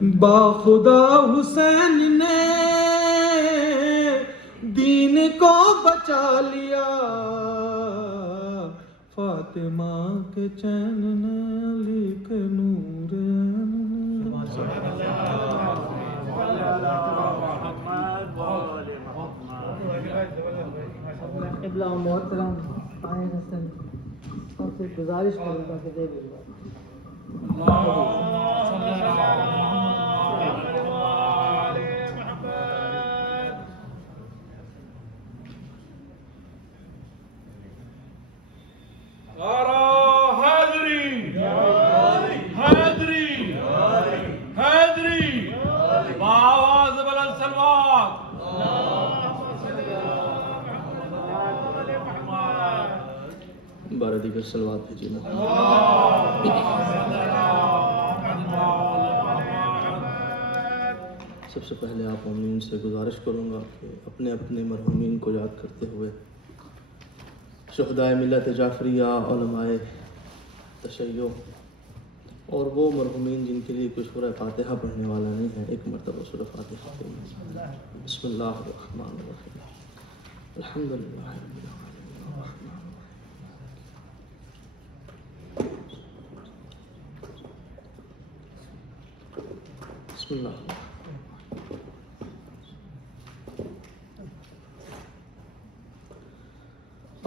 باخدا حسین نے دین کو بچا لیا، فاطمہ کے چین نے علی کے نور قبلہ و محترم طاہر حسن آپ سے گزارش کروں گا کہ دے دیں بارہ دیگر صلوات بھیجیے نا۔ سب سے پہلے آپ مومنین سے گزارش کروں گا کہ اپنے اپنے مرحومین کو یاد کرتے ہوئے شہدائے ملت جعفریہ، علماء تشیع اور وہ مرحومین جن کے لیے کوئی سورہ فاتحہ پڑھنے والا نہیں ہے، ایک مرتبہ سورہ فاتحہ پڑھیں۔ بسم اللہ الرحمن الرحیم، الحمد للہ رب العالمین الرحمن بسم اللہ۔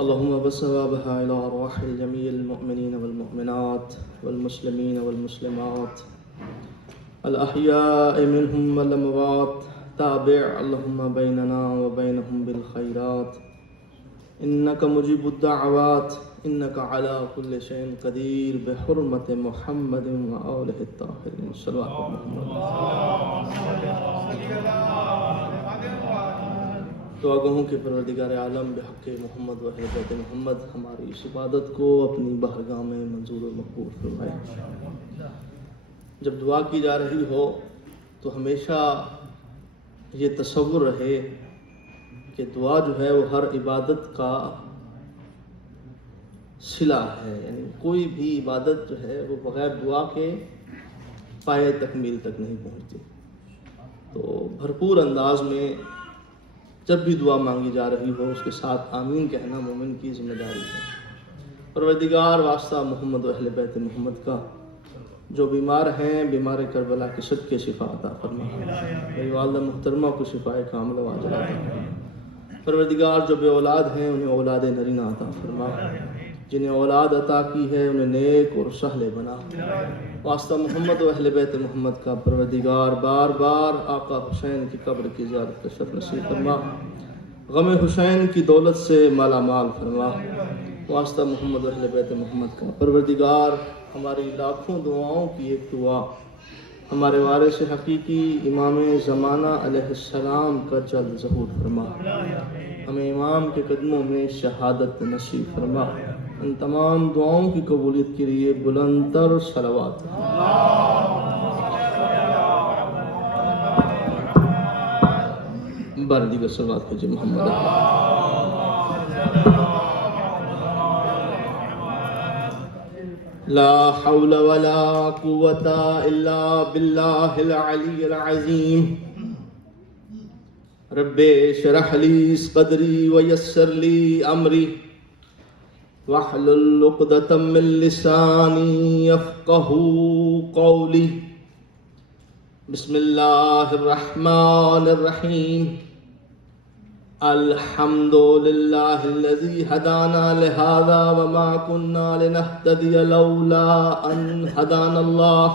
اللهم بثوابها إلى أرواح جميع المؤمنين والمؤمنات والمسلمين والمسلمات الأحياء منهم والأموات، تابع اللهم بيننا وبينهم بالخيرات، إنك مجيب الدعوات، إنك على كل شيء قدير، بحرمة محمد وآله الطاهرين صلوات محمد۔ دعا گوہوں کے پروردگار عالم بحق محمد و اہل بیت محمد ہماری اس عبادت کو اپنی بارگاہ میں منظور و مقبول فرمائے۔ جب دعا کی جا رہی ہو تو ہمیشہ یہ تصور رہے کہ دعا جو ہے وہ ہر عبادت کا صلہ ہے، یعنی کوئی بھی عبادت جو ہے وہ بغیر دعا کے پائے تکمیل تک نہیں پہنچتی۔ تو بھرپور انداز میں جب بھی دعا مانگی جا رہی ہو اس کے ساتھ آمین کہنا مومن کی ذمہ داری ہے۔ پروردگار واسطہ محمد و اہل بیت محمد کا، جو بیمار ہیں بیمار کربلا کے صدقے شفا عطا فرما، میری والدہ محترمہ کو شفاء کاملہ عاجلہ عطا فرما۔ پروردگار جو بے اولاد ہیں انہیں اولاد نرینہ عطا فرما، جنہیں اولاد عطا کی ہے انہیں نیک اور صالح بنا۔ واسطہ محمد و اہل بیت محمد کا پروردگار بار بار آقا حسین کی قبر کی زیارت کا شرف نصیب فرما، غم حسین کی دولت سے مالا مال فرما۔ واسطہ محمد و اہل بیت محمد کا پروردگار ہماری لاکھوں دعاؤں کی ایک دعا ہمارے وارث حقیقی امام زمانہ علیہ السلام کا جلد ظہور فرما، ہمیں امام کے قدموں میں شہادت نصیب فرما۔ ان تمام دعاؤں کی قبولیت کے لیے بلند تر صلوات۔ بار دیگر صلوات بھیجیے محمد۔ لا حول ولا قوة إلا بالله العلي العظيم، رب اشرح لي صدري ويسر لي أمري واحلل عقدة من لساني يفقهوا قولي، بسم الله الرحمن الرحيم، الحمد لله الذي هدانا لهذا وما كنا لنهتدي لولا أن هدانا الله،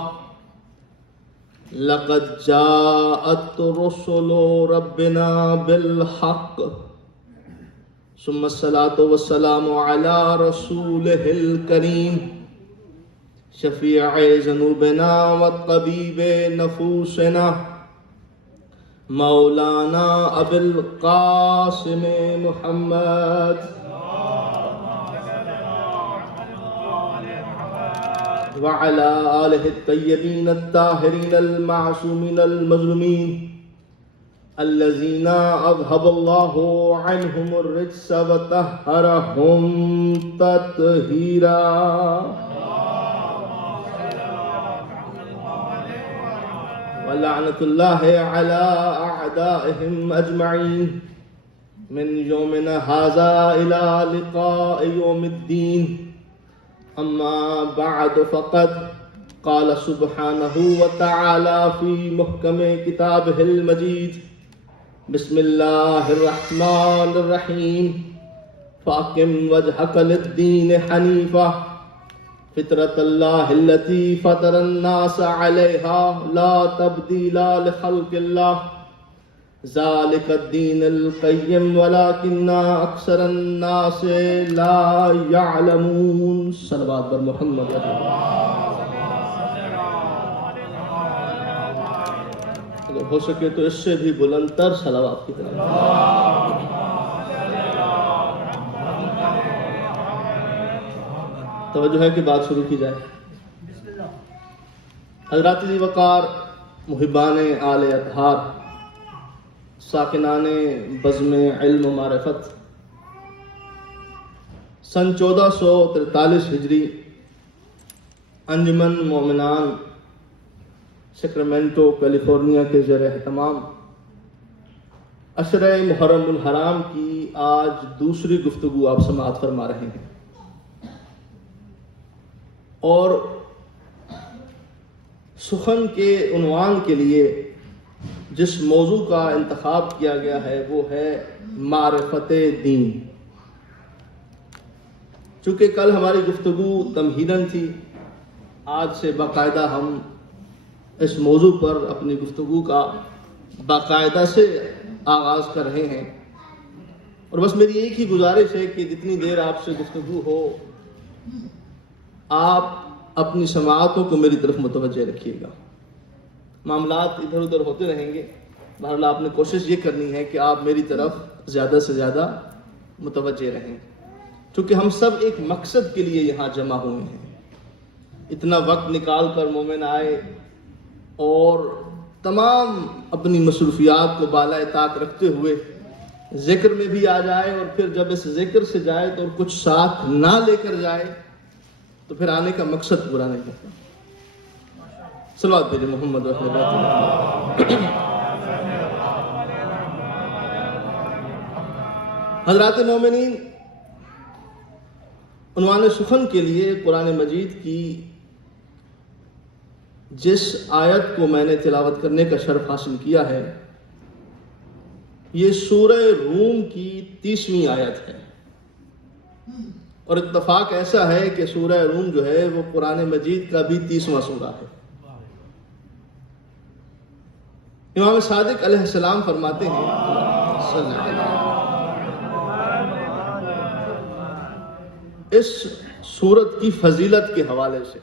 لقد جاءت رسل ربنا بالحق، ثم الصلاة والسلام على رسوله الكريم شفيع ذنوبنا وطبيب نفوسنا مولانا ابو القاسم محمد وعلى آله الطيبين الطاهرين المعصومين المظلومين الذين أذهب الله عنهم الرجس وطهرهم تطهيرا، ولعنة الله على أعدائهم أجمعين من يومنا هذا إلى لقاء يوم الدين. أما بعد فقد قال سبحانه وتعالى في محكم كتابه المجيد: بسم الله الرحمن الرحيم فأقم وجهك للدين حنيفا فطرة الله التي فطر الناس عليها لا تبديل لخلق الله ذلك الدين القيم ولكن أكثر الناس لا يعلمون. صلوات بر محمد. اگر ہو سکے تو اس سے بھی بلند تر صلوات کی طرف. توجہ ہے کہ بات شروع کی جائے. حضرات ذی وقار، محبان آل اطہار، ساکنان بزم علم و معرفت، سن 1443 ہجری انجمن مومنان سیکرامنٹو کیلیفورنیا کے زیر اہتمام عشرہ محرم الحرام کی آج دوسری گفتگو آپ سماعت فرما رہے ہیں. اور سخن کے عنوان کے لیے جس موضوع کا انتخاب کیا گیا ہے وہ ہے معرفت دین. چونکہ کل ہماری گفتگو تمہیداً تھی، آج سے باقاعدہ ہم اس موضوع پر اپنی گفتگو کا باقاعدہ سے آغاز کر رہے ہیں. اور بس میری ایک ہی گزارش ہے کہ جتنی دیر آپ سے گفتگو ہو آپ اپنی سماعتوں کو میری طرف متوجہ رکھیے گا. معاملات ادھر ادھر ہوتے رہیں گے، بہرحال آپ نے کوشش یہ کرنی ہے کہ آپ میری طرف زیادہ سے زیادہ متوجہ رہیں، چونکہ ہم سب ایک مقصد کے لیے یہاں جمع ہوئے ہیں. اتنا وقت نکال کر مومن آئے اور تمام اپنی مصروفیات کو بالائے طاق رکھتے ہوئے ذکر میں بھی آ جائے، اور پھر جب اس ذکر سے جائے تو کچھ ساتھ نہ لے کر جائے تو پھر آنے کا مقصد پورا نہیں ہوتا. صلوات بھیجے محمد و اہل بیت. حضرات مومنین، عنوان سخن کے لیے قرآن مجید کی جس آیت کو میں نے تلاوت کرنے کا شرف حاصل کیا ہے یہ سورہ روم کی 30ویں آیت ہے. اور اتفاق ایسا ہے کہ سورہ روم جو ہے وہ قرآن مجید کا بھی 30واں سورہ ہے. امام صادق علیہ السلام فرماتے ہیں اس سورت کی فضیلت کے حوالے سے،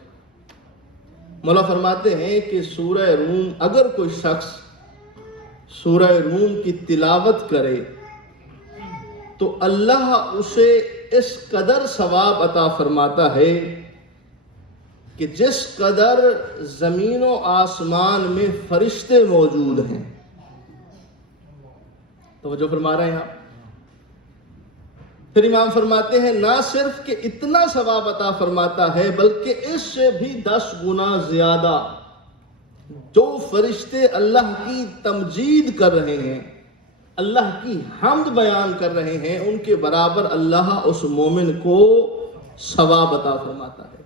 مولا فرماتے ہیں کہ سورہ روم، اگر کوئی شخص سورہ روم کی تلاوت کرے تو اللہ اسے اس قدر ثواب عطا فرماتا ہے کہ جس قدر زمین و آسمان میں فرشتے موجود ہیں. توجہ فرما رہے ہیں آپ. پھر امام فرماتے ہیں نہ صرف کہ اتنا ثواب عطا فرماتا ہے بلکہ اس سے بھی 10 گنا زیادہ جو فرشتے اللہ کی تمجید کر رہے ہیں، اللہ کی حمد بیان کر رہے ہیں، ان کے برابر اللہ اس مومن کو ثواب عطا فرماتا ہے.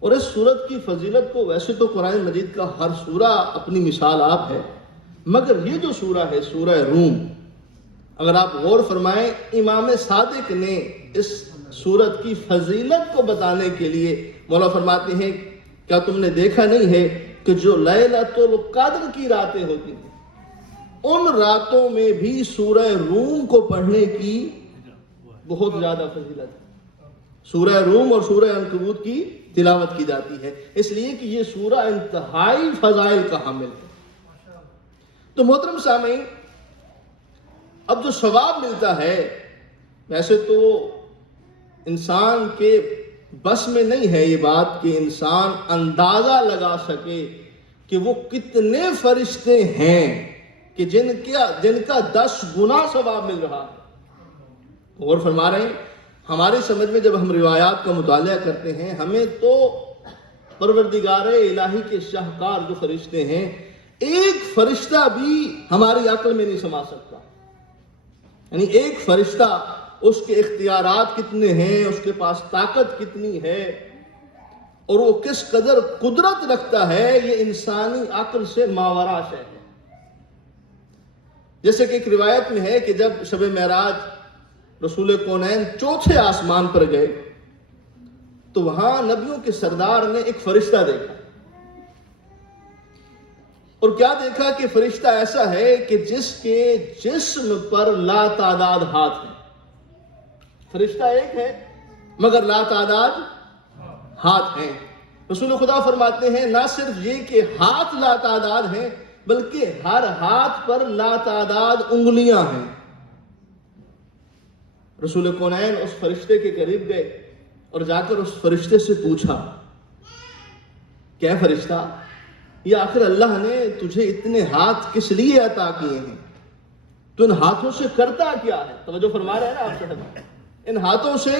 اور اس سورت کی فضیلت کو ویسے تو قرآن مجید کا ہر سورہ اپنی مثال آپ ہے، مگر یہ جو سورہ ہے سورہ روم، اگر آپ غور فرمائیں، امام صادق نے اس سورت کی فضیلت کو بتانے کے لیے مولا فرماتے ہیں کیا تم نے دیکھا نہیں ہے کہ جو لیلۃ القدر کی راتیں ہوتی ہیں ان راتوں میں بھی سورہ روم کو پڑھنے کی بہت زیادہ فضیلت ہے. سورہ روم اور سورہ عنکبوت کی تلاوت کی جاتی ہے اس لیے کہ یہ سورہ انتہائی فضائل کا حامل ہے. تو محترم سامعین، اب جو ثواب ملتا ہے ویسے تو انسان کے بس میں نہیں ہے یہ بات کہ انسان اندازہ لگا سکے کہ وہ کتنے فرشتے ہیں کہ جن کا 10 گنا ثواب مل رہا ہے. غور فرما رہے ہیں، ہماری سمجھ میں جب ہم روایات کا مطالعہ کرتے ہیں ہمیں تو پروردگار الہی کے شاہکار جو فرشتے ہیں، ایک فرشتہ بھی ہماری عقل میں نہیں سما سکتا. یعنی ایک فرشتہ، اس کے اختیارات کتنے ہیں، اس کے پاس طاقت کتنی ہے اور وہ کس قدر قدرت رکھتا ہے، یہ انسانی عقل سے ماورا شے ہے. جیسے کہ ایک روایت میں ہے کہ جب شب معراج رسول کونین چوتھے آسمان پر گئے تو وہاں نبیوں کے سردار نے ایک فرشتہ دیکھا. اور کیا دیکھا کہ فرشتہ ایسا ہے کہ جس کے جسم پر لا تعداد ہاتھ ہیں. فرشتہ ایک ہے مگر لا تعداد ہاتھ ہیں. رسول خدا فرماتے ہیں نہ صرف یہ کہ ہاتھ لا تعداد ہیں بلکہ ہر ہاتھ پر لا تعداد انگلیاں ہیں. رسول کونین اس فرشتے کے قریب گئے اور جا کر اس فرشتے سے پوچھا، کیا فرشتہ، یہ آخر اللہ نے تجھے اتنے ہاتھ کس لیے عطا کیے ہیں؟ تو ان ہاتھوں سے کرتا کیا ہے؟ توجہ فرما رہے ہیں نا آپ صاحب، ان ہاتھوں سے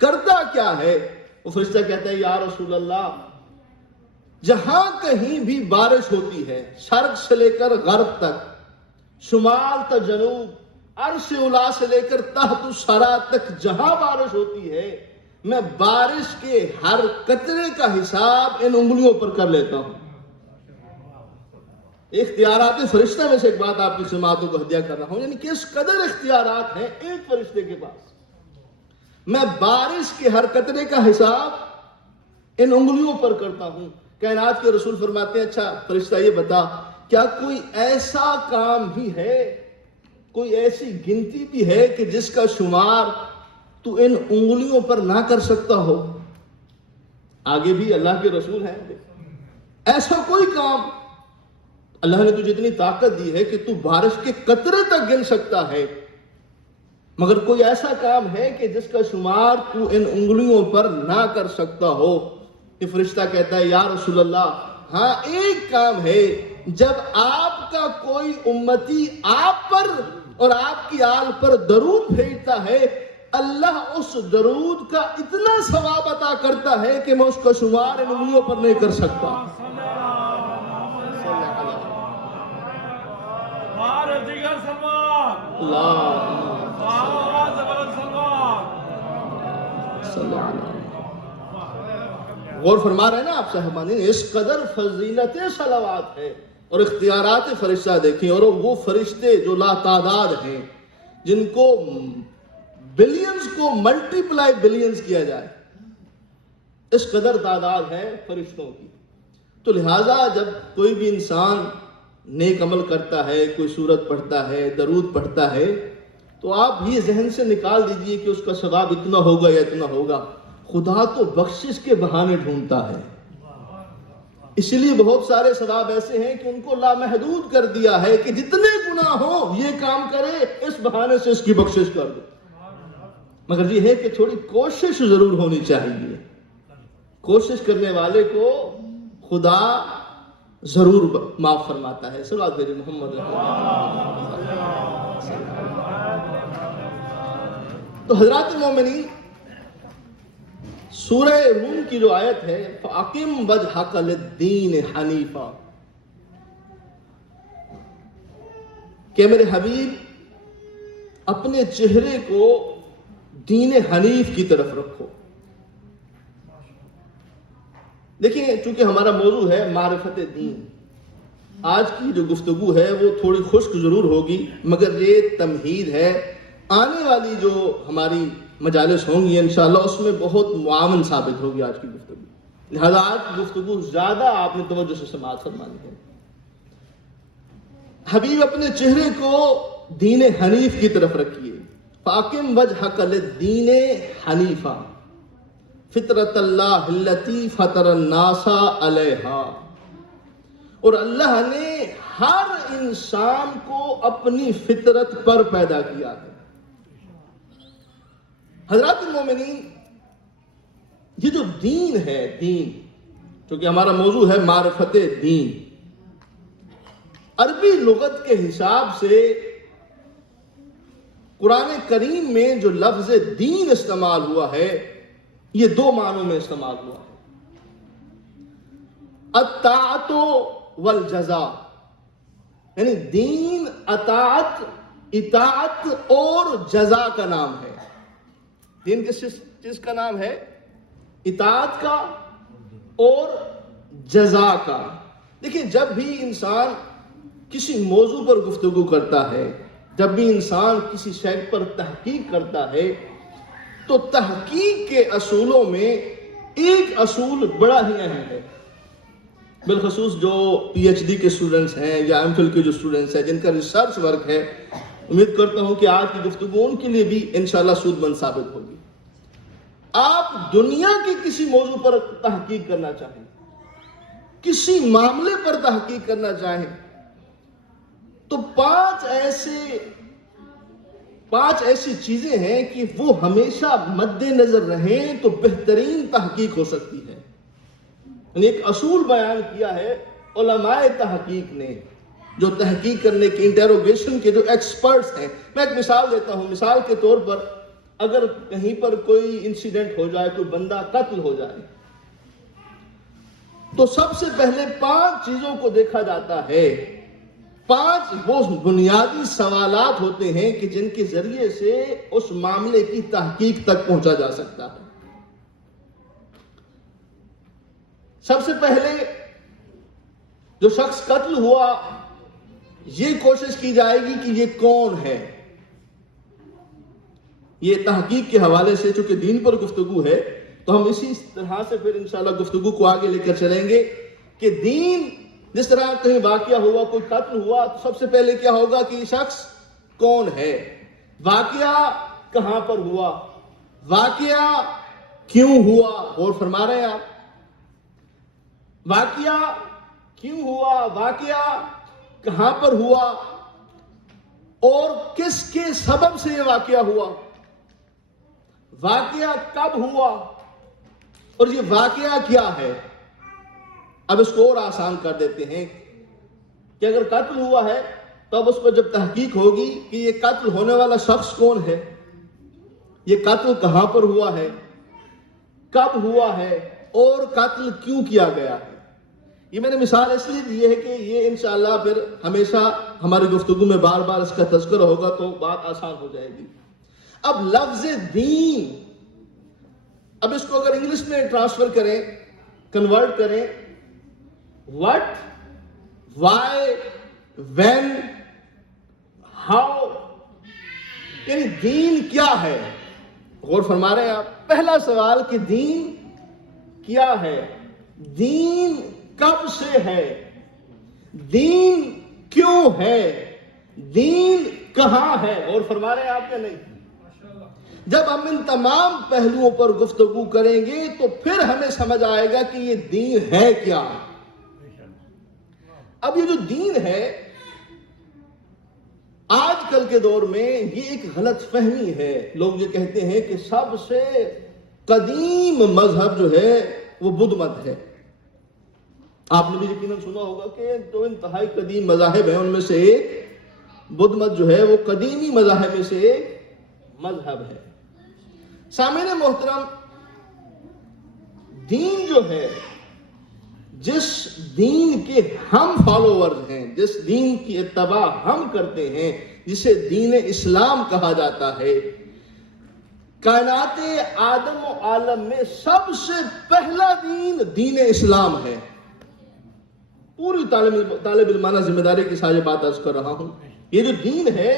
کرتا کیا ہے؟ وہ فرشتہ کہتا ہے یا رسول اللہ، جہاں کہیں بھی بارش ہوتی ہے، شرق سے لے کر غرب تک، شمال تا جنوب، عرش اولا سے لے کر تحت الثری تک جہاں بارش ہوتی ہے، میں بارش کے ہر قطرے کا حساب ان انگلیوں پر کر لیتا ہوں. اختیارات فرشتہ میں سے ایک بات آپ کی سماعتوں کو ہدیہ کر رہا ہوں، یعنی کس قدر اختیارات ہیں ایک فرشتے کے پاس. میں بارش کے ہر قطرے کا حساب ان انگلیوں پر کرتا ہوں. کائنات کے رسول فرماتے ہیں اچھا فرشتہ یہ بتا، کیا کوئی ایسا کام بھی ہے، کوئی ایسی گنتی بھی ہے کہ جس کا شمار تو ان انگلیوں پر نہ کر سکتا ہو؟ آگے بھی اللہ کے رسول ہیں، ایسا کوئی کام اللہ نے تجھے اتنی طاقت دی ہے کہ تو بارش کے قطرے تک گن سکتا ہے، مگر کوئی ایسا کام ہے کہ جس کا شمار تو ان انگلیوں پر نہ کر سکتا ہو؟ یہ فرشتہ کہتا ہے یا رسول اللہ ہاں ایک کام ہے، جب آپ کا کوئی امتی آپ پر اور آپ کی آل پر درود بھیجتا ہے، اللہ اس درود کا اتنا ثواب عطا کرتا ہے کہ میں اس کا شمار ان انگلیوں پر نہیں کر سکتا. غور فرما رہے ہیں نا آپ صاحبان، اس قدر فضیلت صلوات ہے. اور اختیارات فرشتہ دیکھیں، اور وہ فرشتے جو لا تعداد ہیں، جن کو بلینز کو ملٹی پلائی بلینز کیا جائے، اس قدر تعداد ہے فرشتوں کی. تو لہٰذا جب کوئی بھی انسان نیک عمل کرتا ہے، کوئی سورت پڑھتا ہے، درود پڑھتا ہے، تو آپ یہ ذہن سے نکال دیجئے کہ اس کا ثواب اتنا ہوگا یا اتنا ہوگا. خدا تو بخشش کے بہانے ڈھونڈتا ہے، اس لیے بہت سارے ثواب ایسے ہیں کہ ان کو لامحدود کر دیا ہے کہ جتنے گناہ ہوں یہ کام کرے، اس بہانے سے اس کی بخشش کر دو. مگر یہ ہے کہ تھوڑی کوشش ضرور ہونی چاہیے. کوشش کرنے والے کو خدا ضرور معاف فرماتا ہے. صلوات بھیجیں محمد. تو حضرات مومنین، سورہ روم کی جو آیت ہے فَأَقِمْ وَجْهَكَ لِلدِّينِ حَنِيفًا، کہ میرے حبیب اپنے چہرے کو دین حنیف کی طرف رکھو. دیکھیں چونکہ ہمارا موضوع ہے معرفت دین، آج کی جو گفتگو ہے وہ تھوڑی خشک ضرور ہوگی، مگر یہ تمہید ہے. آنے والی جو ہماری مجالس ہوں گی انشاءاللہ اس میں بہت معاون ثابت ہوگی آج کی گفتگو. لہذا آج کی گفتگو زیادہ آپ نے توجہ سے سماعت فرمانی ہے. حبیب اپنے چہرے کو دین حنیف کی طرف رکھیے. فَأَقِمْ وَجْهَكَ لِلدِّينِ حَنِيفًا فِطْرَةَ اللَّهِ الَّتِي فَطَرَ النَّاسَ عَلَيْهَا، اور اللہ نے ہر انسان کو اپنی فطرت پر پیدا کیا ہے. حضرات المومنین، یہ جو دین ہے، دین چونکہ ہمارا موضوع ہے معرفت دین، عربی لغت کے حساب سے قرآن کریم میں جو لفظ دین استعمال ہوا ہے یہ دو معنوں میں استعمال ہوا ہے. الطاعت والجزا، یعنی دین اطاعت اور جزا کا نام ہے۔ دین کس چیز کا نام ہے؟ اطاعت کا اور جزا کا۔ دیکھیں، جب بھی انسان کسی موضوع پر گفتگو کرتا ہے، جب بھی انسان کسی شے پر تحقیق کرتا ہے، تو تحقیق کے اصولوں میں ایک اصول بڑا ہی اہم ہے۔ بالخصوص جو پی ایچ ڈی کے اسٹوڈنٹس ہیں یا ایم فل کے جو اسٹوڈنٹس ہیں جن کا ریسرچ ورک ہے، امید کرتا ہوں کہ آج کی گفتگو ان کے لیے بھی انشاءاللہ سود مند ثابت ہوگی۔ آپ دنیا کے کسی موضوع پر تحقیق کرنا چاہیں، کسی معاملے پر تحقیق کرنا چاہیں، تو پانچ ایسی چیزیں ہیں کہ وہ ہمیشہ مد نظر رہیں تو بہترین تحقیق ہو سکتی ہے۔ یعنی ایک اصول بیان کیا ہے علماء تحقیق نے، جو تحقیق کرنے کے انٹیروگیشن کے جو ایکسپرٹس ہیں۔ میں ایک مثال دیتا ہوں۔ مثال کے طور پر اگر کہیں پر کوئی انسیڈنٹ ہو جائے، کوئی بندہ قتل ہو جائے، تو سب سے پہلے 5 چیزوں کو دیکھا جاتا ہے۔ 5 وہ بنیادی سوالات ہوتے ہیں کہ جن کے ذریعے سے اس معاملے کی تحقیق تک پہنچا جا سکتا ہے۔ سب سے پہلے جو شخص قتل ہوا، یہ کوشش کی جائے گی کہ یہ کون ہے۔ یہ تحقیق کے حوالے سے چونکہ دین پر گفتگو ہے، تو ہم اسی طرح سے پھر انشاءاللہ گفتگو کو آگے لے کر چلیں گے کہ دین، جس طرح کہیں واقعہ ہوا، کوئی قتل ہوا، تو سب سے پہلے کیا ہوگا کہ یہ شخص کون ہے، واقعہ کہاں پر ہوا، واقعہ کیوں ہوا۔ غور فرما رہے ہیں آپ؟ واقعہ کیوں ہوا، واقعہ کہاں پر ہوا، اور کس کے سبب سے یہ واقعہ ہوا، واقعہ کب ہوا، اور یہ واقعہ کیا ہے۔ اب اس کو اور آسان کر دیتے ہیں کہ اگر قتل ہوا ہے تو اب اس پر جب تحقیق ہوگی کہ یہ قتل ہونے والا شخص کون ہے، یہ قتل کہاں پر ہوا ہے، کب ہوا ہے، اور قتل کیوں کیا گیا ہے۔ یہ میں نے مثال اس لیے دی ہے کہ یہ انشاءاللہ پھر ہمیشہ ہماری گفتگو میں بار بار اس کا تذکرہ ہوگا تو بات آسان ہو جائے گی۔ اب لفظ دین، اب اس کو اگر انگلش میں ٹرانسفر کریں، کنورٹ کریں، what, why, when, how، یعنی دین کیا ہے۔ غور فرما رہے ہیں آپ؟ پہلا سوال کہ دین کیا ہے، دین کب سے ہے، دین کیوں ہے، دین کہاں ہے۔ اور فرما رہے ہیں آپ کہ نہیں؟ جب ہم ان تمام پہلوؤں پر گفتگو کریں گے تو پھر ہمیں سمجھ آئے گا کہ یہ دین ہے کیا۔ اب یہ جو دین ہے، آج کل کے دور میں یہ ایک غلط فہمی ہے۔ لوگ یہ کہتے ہیں کہ سب سے قدیم مذہب جو ہے وہ بدھ مت ہے۔ آپ نے بھی یقیناً سنا ہوگا کہ جو انتہائی قدیم مذاہب ہیں ان میں سے ایک بدھ مت جو ہے وہ قدیمی مذاہب میں سے ایک مذہب ہے۔ سامعین محترم، دین جو ہے، جس دین کے ہم فالوورز ہیں، جس دین کی اتباع ہم کرتے ہیں، جسے دین اسلام کہا جاتا ہے، کائنات آدم و عالم میں سب سے پہلا دین دین اسلام ہے۔ پوری طالب علمانہ ذمہ داری کے ساتھ یہ بات عرض کر رہا ہوں۔ یہ جو دین ہے،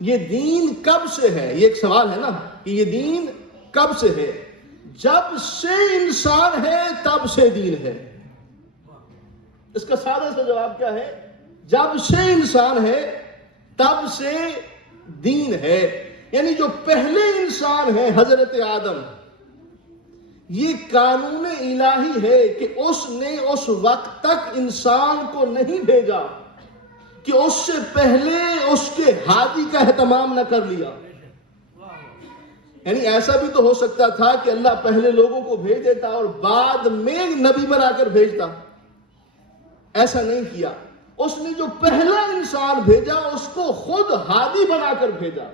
یہ دین کب سے ہے؟ یہ ایک سوال ہے نا کہ یہ دین کب سے ہے؟ جب سے انسان ہے تب سے دین ہے۔ اس کا سادہ سا جواب کیا ہے؟ جب سے انسان ہے تب سے دین ہے۔ یعنی جو پہلے انسان ہے حضرت آدم، یہ قانون الہی ہے کہ اس نے اس وقت تک انسان کو نہیں بھیجا کہ اس سے پہلے اس کے ہادی کا اہتمام نہ کر لیا۔ یعنی ایسا بھی تو ہو سکتا تھا کہ اللہ پہلے لوگوں کو بھیج دیتا اور بعد میں نبی بنا کر بھیجتا، ایسا نہیں کیا۔ اس نے جو پہلا انسان بھیجا اس کو خود ہادی بنا کر بھیجا،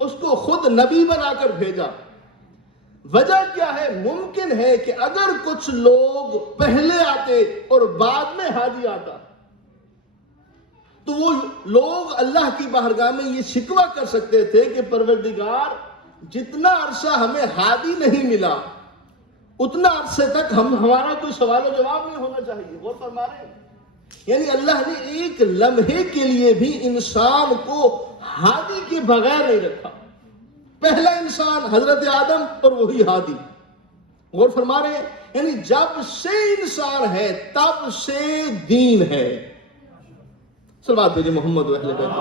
اس کو خود نبی بنا کر بھیجا۔ وجہ کیا ہے؟ ممکن ہے کہ اگر کچھ لوگ پہلے آتے اور بعد میں ہادی آتا تو وہ لوگ اللہ کی بارگاہ میں یہ شکوہ کر سکتے تھے کہ پروردگار جتنا عرصہ ہمیں ہادی نہیں ملا اتنا عرصے تک ہمارا کوئی سوال و جواب نہیں ہونا چاہیے. غور فرما رہے ہیں؟ یعنی اللہ نے ایک لمحے کے لیے بھی انسان کو ہادی کے بغیر نہیں رکھا. پہلا انسان حضرت آدم اور وہی ہادی. غور فرما رہے ہیں؟ یعنی جب سے انسان ہے تب سے دین ہے. صلوات بھیجئے محمد و اہل بیت.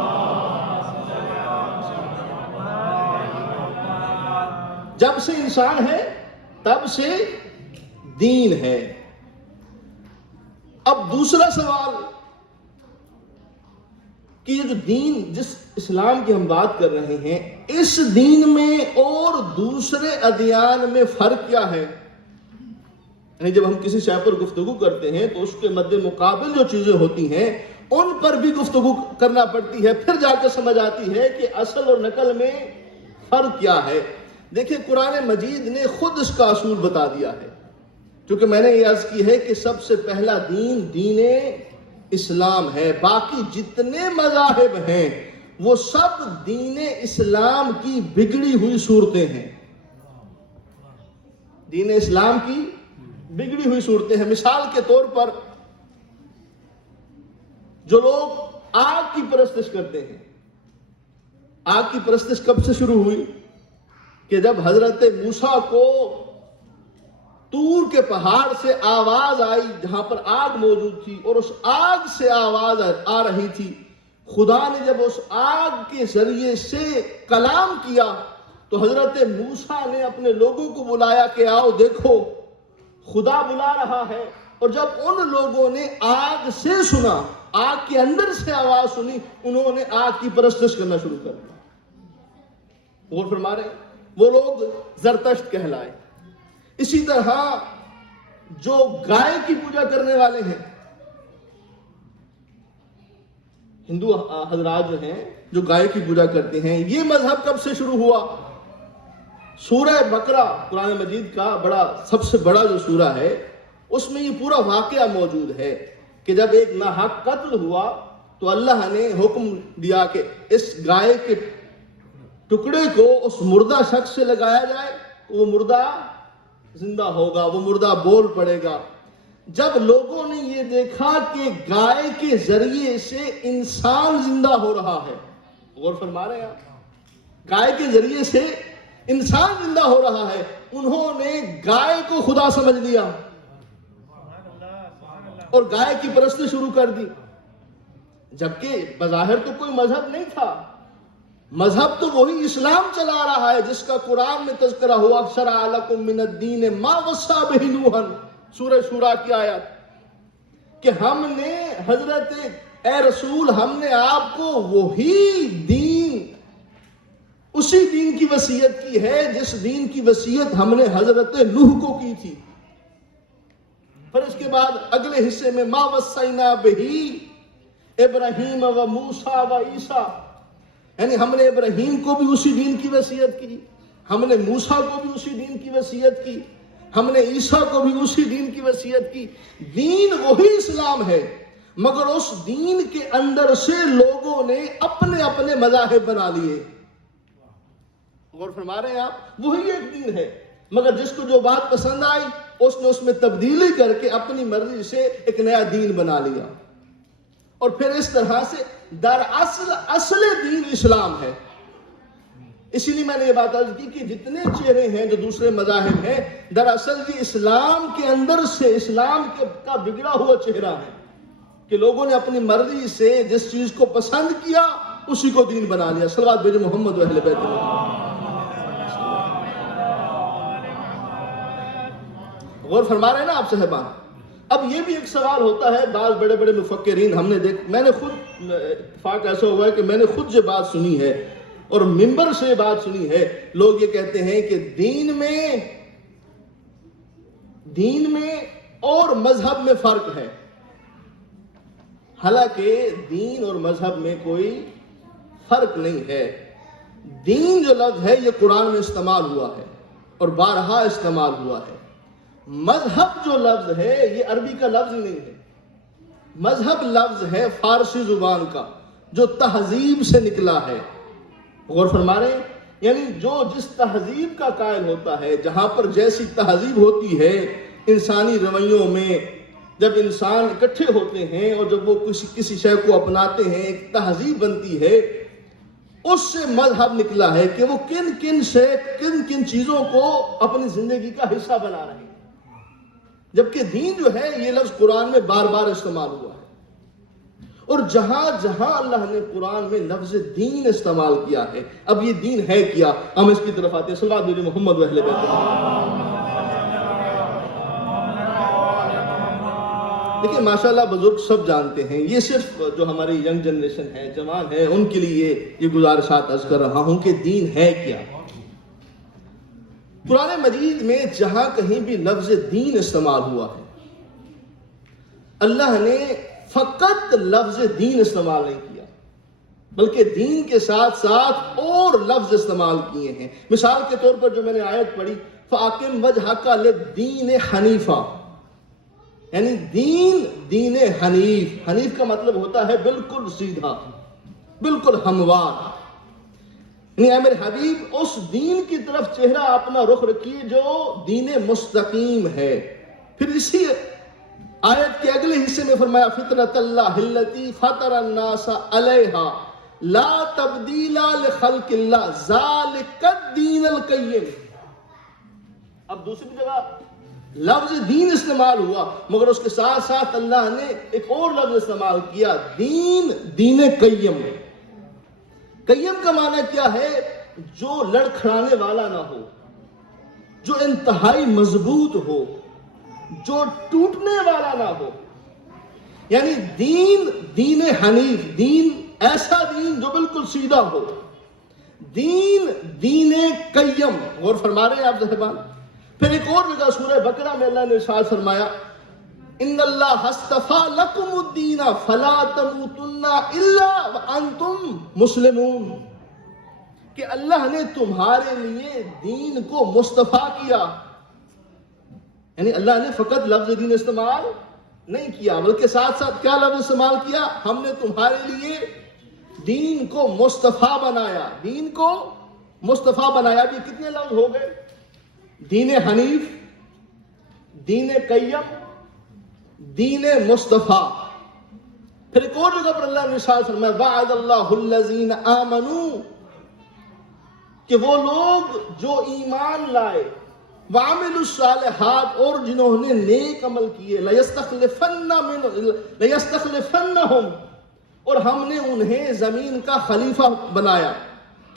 جب سے انسان ہے تب سے دین ہے. اب دوسرا سوال کہ یہ جو دین جس اسلام کی ہم بات کر رہے ہیں اس دین میں اور دوسرے ادیان میں فرق کیا ہے؟ یعنی جب ہم کسی شے پر گفتگو کرتے ہیں تو اس کے مد مقابل جو چیزیں ہوتی ہیں ان پر بھی گفتگو کرنا پڑتی ہے، پھر جا کے سمجھ آتی ہے کہ اصل اور نقل میں فرق کیا ہے. دیکھیں قرآن مجید نے خود اس کا اصول بتا دیا ہے. کیونکہ میں نے یہ عرض کی ہے کہ سب سے پہلا دین اسلام ہے. باقی جتنے مذاہب ہیں وہ سب دین اسلام کی بگڑی ہوئی صورتیں ہیں. دین اسلام کی بگڑی ہوئی صورتیں ہیں. مثال کے طور پر جو لوگ آگ کی پرستش کرتے ہیں، آگ کی پرستش کب سے شروع ہوئی؟ کہ جب حضرت موسیٰ کو طور کے پہاڑ سے آواز آئی جہاں پر آگ موجود تھی اور اس آگ سے آواز آ رہی تھی. خدا نے جب اس آگ کے ذریعے سے کلام کیا تو حضرت موسیٰ نے اپنے لوگوں کو بلایا کہ آؤ دیکھو خدا بلا رہا ہے. اور جب ان لوگوں نے آگ سے سنا، آگ کے اندر سے آواز سنی، انہوں نے آگ کی پرستش کرنا شروع کر دیا. غور فرما رہے ہیں؟ وہ لوگ زرتشت کہلائے. اسی طرح جو گائے کی پوجا کرنے والے ہیں، ہندو حضرات جو ہیں جو گائے کی پوجا کرتے ہیں، یہ مذہب کب سے شروع ہوا؟ سورہ بقرہ قرآن مجید کا سب سے بڑا جو سورہ ہے اس میں یہ پورا واقعہ موجود ہے کہ جب ایک ناحق قتل ہوا تو اللہ نے حکم دیا کہ اس گائے کے ٹکڑے کو اس مردہ شخص سے لگایا جائے، وہ مردہ زندہ ہوگا، وہ مردہ بول پڑے گا. جب لوگوں نے یہ دیکھا کہ گائے کے ذریعے سے انسان زندہ ہو رہا ہے، غور فرما رہے ہیں آپ، گائے کے ذریعے سے انسان زندہ ہو رہا ہے، انہوں نے گائے کو خدا سمجھ لیا اور گائے کی پرستی شروع کر دی. جبکہ بظاہر تو کوئی مذہب نہیں تھا، مذہب تو وہی اسلام چلا رہا ہے جس کا قرآن میں تذکرہ ہوا، شرع لکم من الدین ما وصی بہ نوحا، سورہ شورى کی آیت، کہ ہم نے حضرت اے رسول ہم نے آپ کو وہی دین، اسی دین کی وصیت کی ہے جس دین کی وصیت ہم نے حضرت نوح کو کی تھی. پھر اس کے بعد اگلے حصے میں ما وصینا بہ ابراہیم و موسیٰ و عیسیٰ، یعنی ہم نے ابراہیم کو بھی اسی دین کی وصیت کی، ہم نے موسیٰ کو بھی اسی دین کی وصیت کی، ہم نے عیسیٰ کو بھی اسی دین کی وصیت کی. دین وہی اسلام ہے، مگر اس دین کے اندر سے لوگوں نے اپنے اپنے مذاہب بنا لیے. غور فرما رہے ہیں آپ؟ وہی ایک دین ہے، مگر جس کو جو بات پسند آئی اس نے اس میں تبدیلی کر کے اپنی مرضی سے ایک نیا دین بنا لیا. اور پھر اس طرح سے دراصل اصل دین اسلام ہے. اسی لیے میں نے یہ بات عرض کی کہ جتنے چہرے ہیں جو دوسرے مذاہب ہیں دراصل یہ اسلام کے اندر سے اسلام کا بگڑا ہوا چہرہ ہے کہ لوگوں نے اپنی مرضی سے جس چیز کو پسند کیا اسی کو دین بنا لیا. صلوات بھیجئے محمد و اہل بیت. غور فرما رہے ہیں نا آپ صاحبان؟ اب یہ بھی ایک سوال ہوتا ہے، بعض بڑے بڑے مفکرین میں نے خود اتفاق ایسا ہوا ہے کہ میں نے خود یہ بات سنی ہے اور منبر سے یہ بات سنی ہے. لوگ یہ کہتے ہیں کہ دین میں اور مذہب میں فرق ہے. حالانکہ دین اور مذہب میں کوئی فرق نہیں ہے. دین جو لفظ ہے یہ قرآن میں استعمال ہوا ہے اور بارہا استعمال ہوا ہے. مذہب جو لفظ ہے یہ عربی کا لفظ ہی نہیں ہے. مذہب لفظ ہے فارسی زبان کا جو تہذیب سے نکلا ہے. غور فرما رہے ہیں؟ یعنی جو جس تہذیب کا قائل ہوتا ہے، جہاں پر جیسی تہذیب ہوتی ہے انسانی رویوں میں، جب انسان اکٹھے ہوتے ہیں اور جب وہ کسی شے کو اپناتے ہیں ایک تہذیب بنتی ہے. اس سے مذہب نکلا ہے کہ وہ کن کن چیزوں کو اپنی زندگی کا حصہ بنا رہے ہیں. جبکہ دین جو ہے یہ لفظ قرآن میں بار بار استعمال ہوا ہے، اور جہاں جہاں اللہ نے قرآن میں لفظ دین استعمال کیا ہے، اب یہ دین ہے کیا؟ ہم اس کی طرف آتے ہیں. صلی اللہ علیہ محمد و اہل بیت. دیکھیں ماشاءاللہ بزرگ سب جانتے ہیں، یہ صرف جو ہماری ینگ جنریشن ہے، جوان ہے، ان کے لیے یہ گزارشات عرض کر رہا ہوں کہ دین ہے کیا. قرآن مجید میں جہاں کہیں بھی لفظ دین استعمال ہوا ہے، اللہ نے فقط لفظ دین استعمال نہیں کیا، بلکہ دین کے ساتھ ساتھ اور لفظ استعمال کیے ہیں. مثال کے طور پر جو میں نے آیت پڑھی فَأَقِمْ وَجْهَكَ لِلدِّينِ حَنِيفًا، یعنی دین حنیف. حنیف کا مطلب ہوتا ہے بالکل سیدھا، بالکل ہموار. یعنی اے میرے حبیب اس دین کی طرف چہرہ اپنا رخ رکھیے جو دین مستقیم ہے. پھر اسی آیت کے اگلے حصے میں فرمایا فطرت اللہ التی فطر الناس علیہا لا تبدیل لخلق اللہ ذالک الدین القیم. اب دوسری جگہ لفظ دین استعمال ہوا، مگر اس کے ساتھ ساتھ اللہ نے ایک اور لفظ استعمال کیا، دین قیم. قیم کا معنی کیا ہے؟ جو لڑکھڑانے والا نہ ہو، جو انتہائی مضبوط ہو، جو ٹوٹنے والا نہ ہو. یعنی دین حنیف، دین ایسا دین جو بالکل سیدھا ہو. دین قیم. غور فرما رہے ہیں آپ صاحبان؟ پھر ایک اور جگہ سورہ بقرہ میں اللہ نے ارشاد فرمایا ان اللہ اصطفیٰ لکم الدین فلا تموتن الا وانتم مسلمون، کہ اللہ نے تمہارے لیے دین کو مصطفیٰ کیا. یعنی اللہ نے فقط لفظ دین استعمال نہیں کیا، بلکہ ساتھ ساتھ کیا لفظ استعمال کیا؟ ہم نے تمہارے لیے دین کو مصطفیٰ بنایا. دین کو مصطفیٰ بنایا. بھی کتنے لفظ ہو گئے؟ دین حنیف، دین قیم، دین مصطفیٰ. پھر ایک اور جگہ پر اللہ نے ارشاد فرمایا وعد اللہ الذین آمنوا، کہ وہ لوگ جو ایمان لائے، وعملوا الصالحات، اور جنہوں نے نیک عمل کیے، لَيَسْتَخْلِفَنَّهُمْ، اور ہم نے انہیں زمین کا خلیفہ بنایا.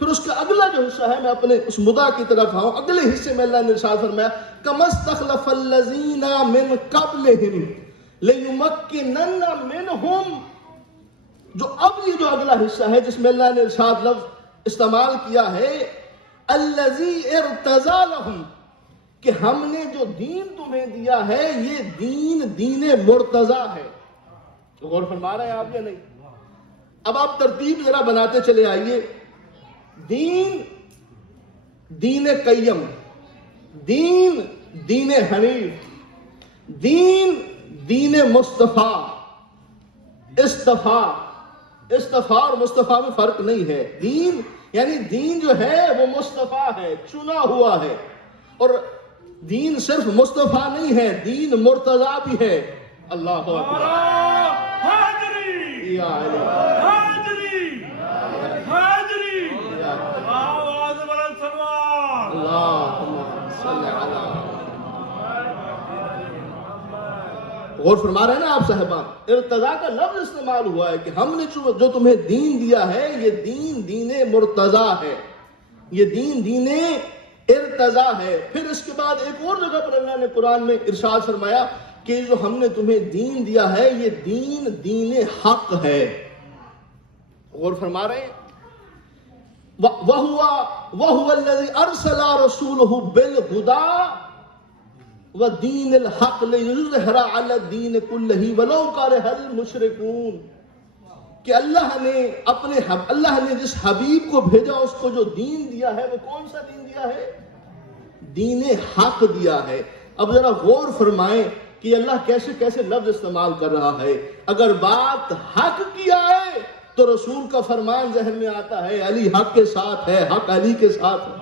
پھر اس کا اگلا جو حصہ ہے، میں اپنے اس مدعا کی طرف آؤں، اگلے حصے میں اللہ نے ارشاد فرمایا كَمَا اسْتَخْلَفَ الَّذِينَ مِنْ قَبْلِهِمْ لَيُمَكِّنَنَّ مِنْهُمْ. جو اب یہ جو اگلا حصہ ہے جس میں اللہ نے ارشاد لفظ استعمال کیا ہے الَّذِي ارْتَضَىٰ لَهُمْ، کہ ہم نے جو دین تمہیں دیا ہے یہ دین مرتضیٰ ہے. غور فرما رہے ہیں آپ یا نہیں؟ اب آپ ترتیب ذرا بناتے چلے آئیے. دین قیم، دین حنیف، دین مصطفیٰ. استفاء اور مصطفیٰ میں فرق نہیں ہے. دین یعنی دین جو ہے وہ مصطفیٰ ہے، چنا ہوا ہے. اور دین صرف مصطفیٰ نہیں ہے، دین مرتضیٰ بھی ہے. اللہ اکبر. یا غور فرما رہے ہیں نا آپ صاحبان؟ ارتضا کا لفظ استعمال ہوا ہے کہ ہم نے جو تمہیں دین دیا ہے یہ دین مرتضی ہے، یہ دین ارتضا ہے. پھر اس کے بعد ایک اور جگہ پر اللہ نے قرآن میں ارشاد فرمایا کہ جو ہم نے تمہیں دین دیا ہے یہ دین حق ہے. غور فرما رہے ہیں؟ وَهُوَ الَّذِي أَرْسَلَ رَسُولَهُ بِالْهُدَىٰ وَدِينِ الْحَقِّ لِيُظْهِرَهُ عَلَى الدِّينِ كُلِّهِ وَلَوْ كَرِهَ الْمُشْرِكُونَ، کہ اللہ نے جس حبیب کو بھیجا اس کو جو دین دیا ہے وہ کون سا دین دیا ہے؟ دین حق دیا ہے. اب ذرا غور فرمائیں کہ اللہ کیسے کیسے لفظ استعمال کر رہا ہے. اگر بات حق کی آئے تو رسول کا فرمان ذہن میں آتا ہے علی حق کے ساتھ ہے, حق علی کے ساتھ ہے.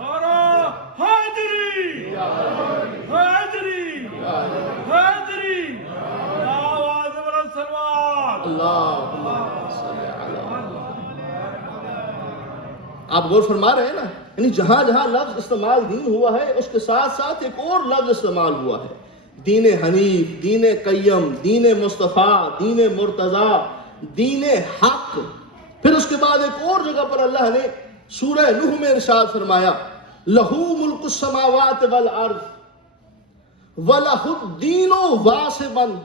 آپ غور فرما رہے ہیں نا, یعنی جہاں جہاں لفظ استعمال دین ہوا ہے اس کے ساتھ ساتھ ایک اور لفظ استعمال ہوا ہے, دین حنیف, دین قیم, دین مصطفیٰ, دین مرتضیٰ, دین حق. پھر اس کے بعد ایک اور جگہ پر اللہ نے سورہ نوح میں ارشاد فرمایا لہو ملک السماوات والارض وَلَهُ الدِّينُ وَاسِبًا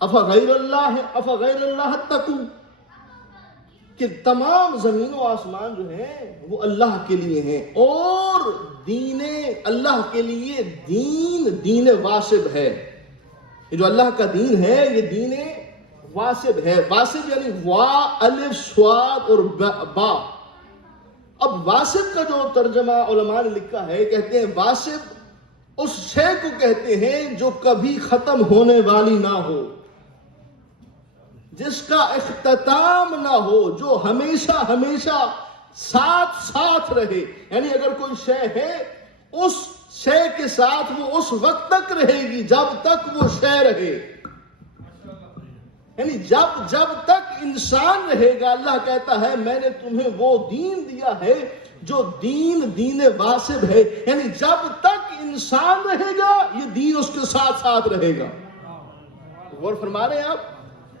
افغیر اللہ اتقوا, کہ تمام زمین و آسمان جو ہیں وہ اللہ کے لیے ہیں اور دین اللہ کے لیے دین واسب ہے. یہ جو اللہ کا دین ہے یہ دین واسب ہے. واسب یعنی وا الف صاد اور با. اب واسب کا جو ترجمہ علماء نے لکھا ہے, کہتے ہیں واسب اس شے کو کہتے ہیں جو کبھی ختم ہونے والی نہ ہو, جس کا اختتام نہ ہو, جو ہمیشہ ہمیشہ ساتھ ساتھ رہے. یعنی اگر کوئی شے ہے اس شے کے ساتھ وہ اس وقت تک رہے گی جب تک وہ شے رہے. یعنی جب تک انسان رہے گا اللہ کہتا ہے میں نے تمہیں وہ دین دیا ہے جو دین واسب ہے. یعنی جب تک انسان رہے گا یہ دین اس کے ساتھ ساتھ رہے گا. غور فرما رہے ہیں آپ.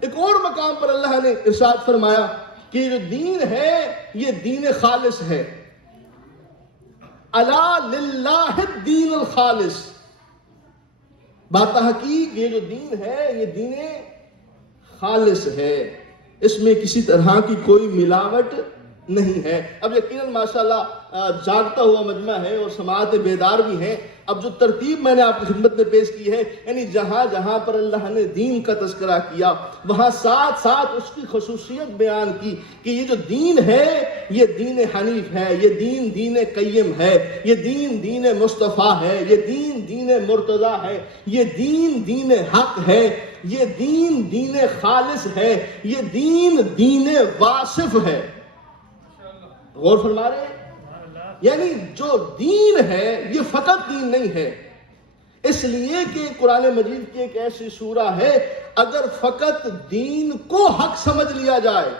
ایک اور مقام پر اللہ نے ارشاد فرمایا کہ یہ جو دین ہے یہ دین خالص ہے. الا للہ الدین الخالص. باتحقیق یہ جو دین ہے یہ دین خالص ہے, اس میں کسی طرح کی کوئی ملاوٹ نہیں ہے. اب یقیناً ماشاءاللہ جاگتا ہوا مجمع ہے اور سماعت بیدار بھی ہیں. اب جو ترتیب میں نے آپ کی خدمت میں پیش کی ہے, یعنی جہاں جہاں پر اللہ نے دین کا تذکرہ کیا وہاں ساتھ ساتھ اس کی خصوصیت بیان کی کہ یہ جو دین ہے یہ دین حنیف ہے, یہ دین قیم ہے, یہ دین مصطفیٰ ہے, یہ دین مرتضیٰ ہے, یہ دین حق ہے, یہ دین خالص ہے, یہ دین واصف ہے. غور فرما رہے ہیں. یعنی جو دین ہے یہ فقط دین نہیں ہے, اس لیے کہ قرآن مجید کی ایک ایسی سورہ ہے اگر فقط دین کو حق سمجھ لیا جائے,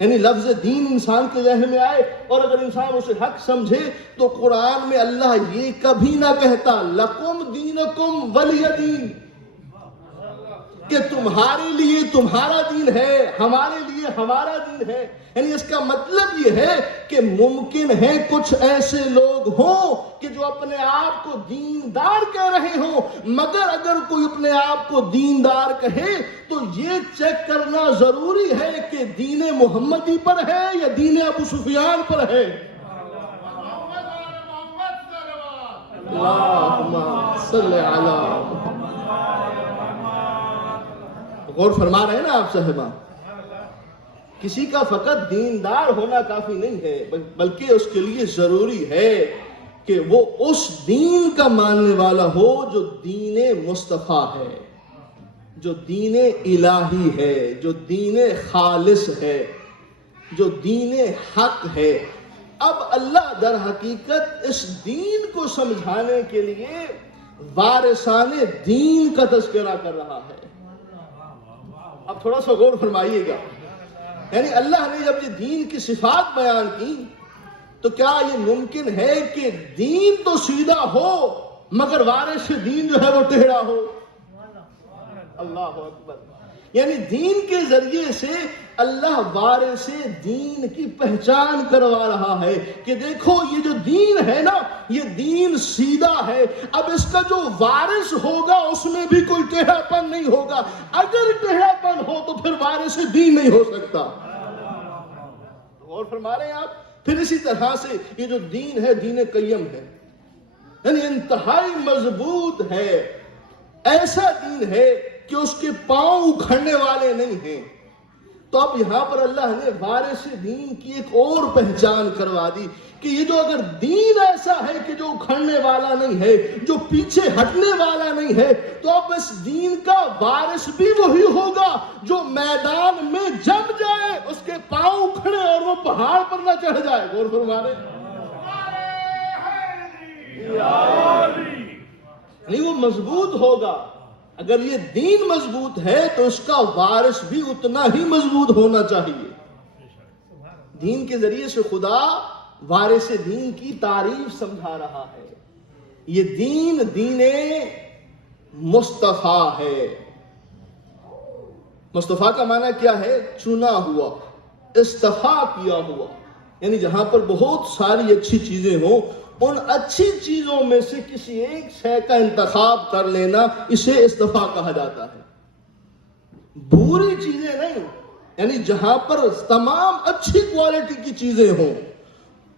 یعنی لفظ دین انسان کے ذہن میں آئے اور اگر انسان اسے حق سمجھے تو قرآن میں اللہ یہ کبھی نہ کہتا لکم دینکم ولی دین, کہ تمہارے لیے تمہارا دین ہے, ہمارے لیے ہمارا دین ہے. یعنی اس کا مطلب یہ ہے کہ ممکن ہے کچھ ایسے لوگ ہوں کہ جو اپنے آپ کو دیندار کہہ رہے ہوں, مگر اگر کوئی اپنے آپ کو دیندار کہے تو یہ چیک کرنا ضروری ہے کہ دین محمدی پر ہے یا دین ابو سفیان پر ہے. اللہم صلی علی محمد. غور فرما رہے ہیں نا آپ صاحبہ. کسی کا فقط دیندار ہونا کافی نہیں ہے بلکہ اس کے لیے ضروری ہے کہ وہ اس دین کا ماننے والا ہو جو دین مصطفیٰ ہے, جو دین الہی ہے, جو دین خالص ہے, جو دین حق ہے. اب اللہ در حقیقت اس دین کو سمجھانے کے لیے وارثان دین کا تذکرہ کر رہا ہے. اب تھوڑا سا غور فرمائیے گا. یعنی اللہ نے جب یہ دین کی صفات بیان کی تو کیا یہ ممکن ہے کہ دین تو سیدھا ہو مگر وارث دین جو ہے وہ ٹیڑھا ہو؟ اللہ اکبر. یعنی دین کے ذریعے سے اللہ وارث دین کی پہچان کروا رہا ہے کہ دیکھو یہ جو دین ہے نا یہ دین سیدھا ہے. اب اس کا جو وارث ہوگا اس میں بھی کوئی ٹیڑھا پن نہیں ہوگا. اگر ٹیڑھا پن ہو تو پھر وارث دین نہیں ہو سکتا. غور فرما رہے ہیں آپ. پھر اسی طرح سے یہ جو دین ہے دین قیم ہے, یعنی انتہائی مضبوط ہے. ایسا دین ہے کہ اس کے پاؤں اکھڑنے والے نہیں ہیں. تو اب یہاں پر اللہ نے وارث دین کی ایک اور پہچان کروا دی کہ یہ جو اگر دین ایسا ہے کہ جو اکھڑنے والا نہیں ہے، جو پیچھے ہٹنے والا نہیں ہے، تو اب اس دین کا وارث بھی وہی ہوگا جو میدان میں جم جائے، اس کے پاؤں اکھڑے اور وہ پہاڑ پر نہ چڑھ جائے. غور فرما رہے نہیں، وہ مضبوط ہوگا. اگر یہ دین مضبوط ہے تو اس کا وارث بھی اتنا ہی مضبوط ہونا چاہیے. دین کے ذریعے سے خدا وارث دین کی تعریف سمجھا رہا ہے. یہ دین دین مصطفیٰ ہے. مصطفیٰ کا معنی کیا ہے؟ چنا ہوا، استفا کیا ہوا. یعنی جہاں پر بہت ساری اچھی چیزیں ہوں، ان اچھی چیزوں میں سے کسی ایک شے کا انتخاب کر لینا، اسے استفا کہا جاتا ہے. بری چیزیں نہیں، یعنی جہاں پر تمام اچھی کوالٹی کی چیزیں ہوں،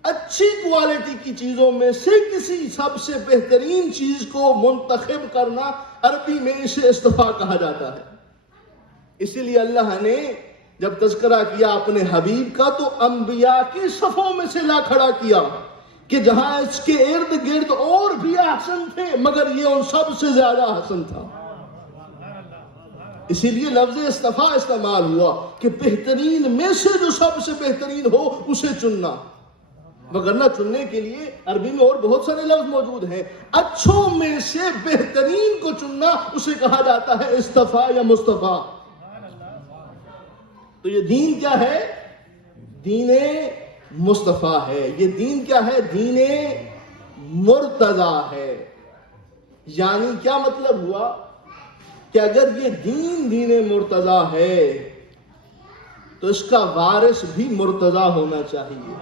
اچھی کوالٹی کی چیزوں میں سے کسی سب سے بہترین چیز کو منتخب کرنا، عربی میں اسے استفا کہا جاتا ہے. اسی لیے اللہ نے جب تذکرہ کیا اپنے حبیب کا تو انبیاء کی صفوں میں سے لا کھڑا کیا کہ جہاں اس کے ارد گرد اور بھی احسن تھے مگر یہ ان سب سے زیادہ احسن تھا. اسی لیے لفظ استفا استعمال ہوا کہ بہترین میں سے جو سب سے بہترین ہو اسے چننا. وگرنہ چننے کے لیے عربی میں اور بہت سارے لفظ موجود ہیں. اچھوں میں سے بہترین کو چننا اسے کہا جاتا ہے استفا یا مصطفیٰ. تو یہ دین کیا ہے؟ دین مصطفیٰ ہے. یہ دین کیا ہے؟ دین مرتضی ہے. یعنی کیا مطلب ہوا کہ اگر یہ دین دین مرتضی ہے تو اس کا وارث بھی مرتضی ہونا چاہیے.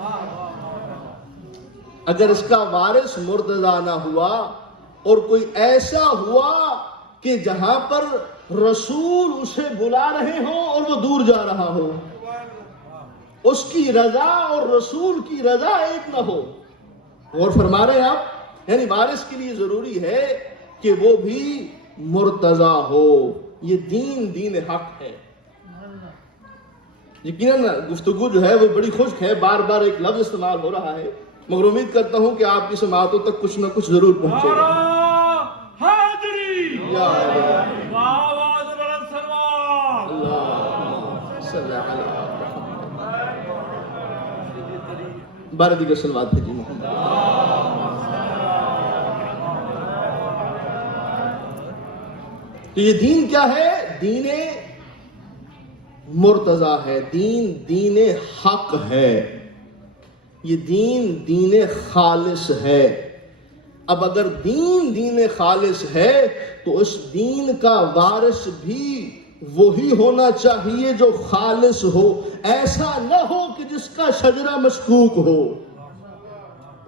اگر اس کا وارث مرتضی نہ ہوا اور کوئی ایسا ہوا کہ جہاں پر رسول اسے بلا رہے ہوں اور وہ دور جا رہا ہو، اس کی رضا اور رسول کی رضا ایک نہ ہو. اور فرما رہے ہیں آپ، یعنی وارث کے لیے ضروری ہے کہ وہ بھی مرتضی ہو. یہ دین دین حق ہے. یقیناً گفتگو جو ہے وہ بڑی خشک ہے، بار بار ایک لفظ استعمال ہو رہا ہے، مگر امید کرتا ہوں کہ آپ کی سماعتوں تک کچھ نہ کچھ ضرور پہنچے گا. بارہ دیگر سلوات بھیجی محمد. تو یہ دین کیا ہے؟ دین مرتضی ہے. دین دین حق ہے. یہ دین دین خالص ہے. اب اگر دین دین خالص ہے تو اس دین کا وارث بھی وہی ہونا چاہیے جو خالص ہو. ایسا نہ ہو کہ جس کا شجرہ مشکوک ہو.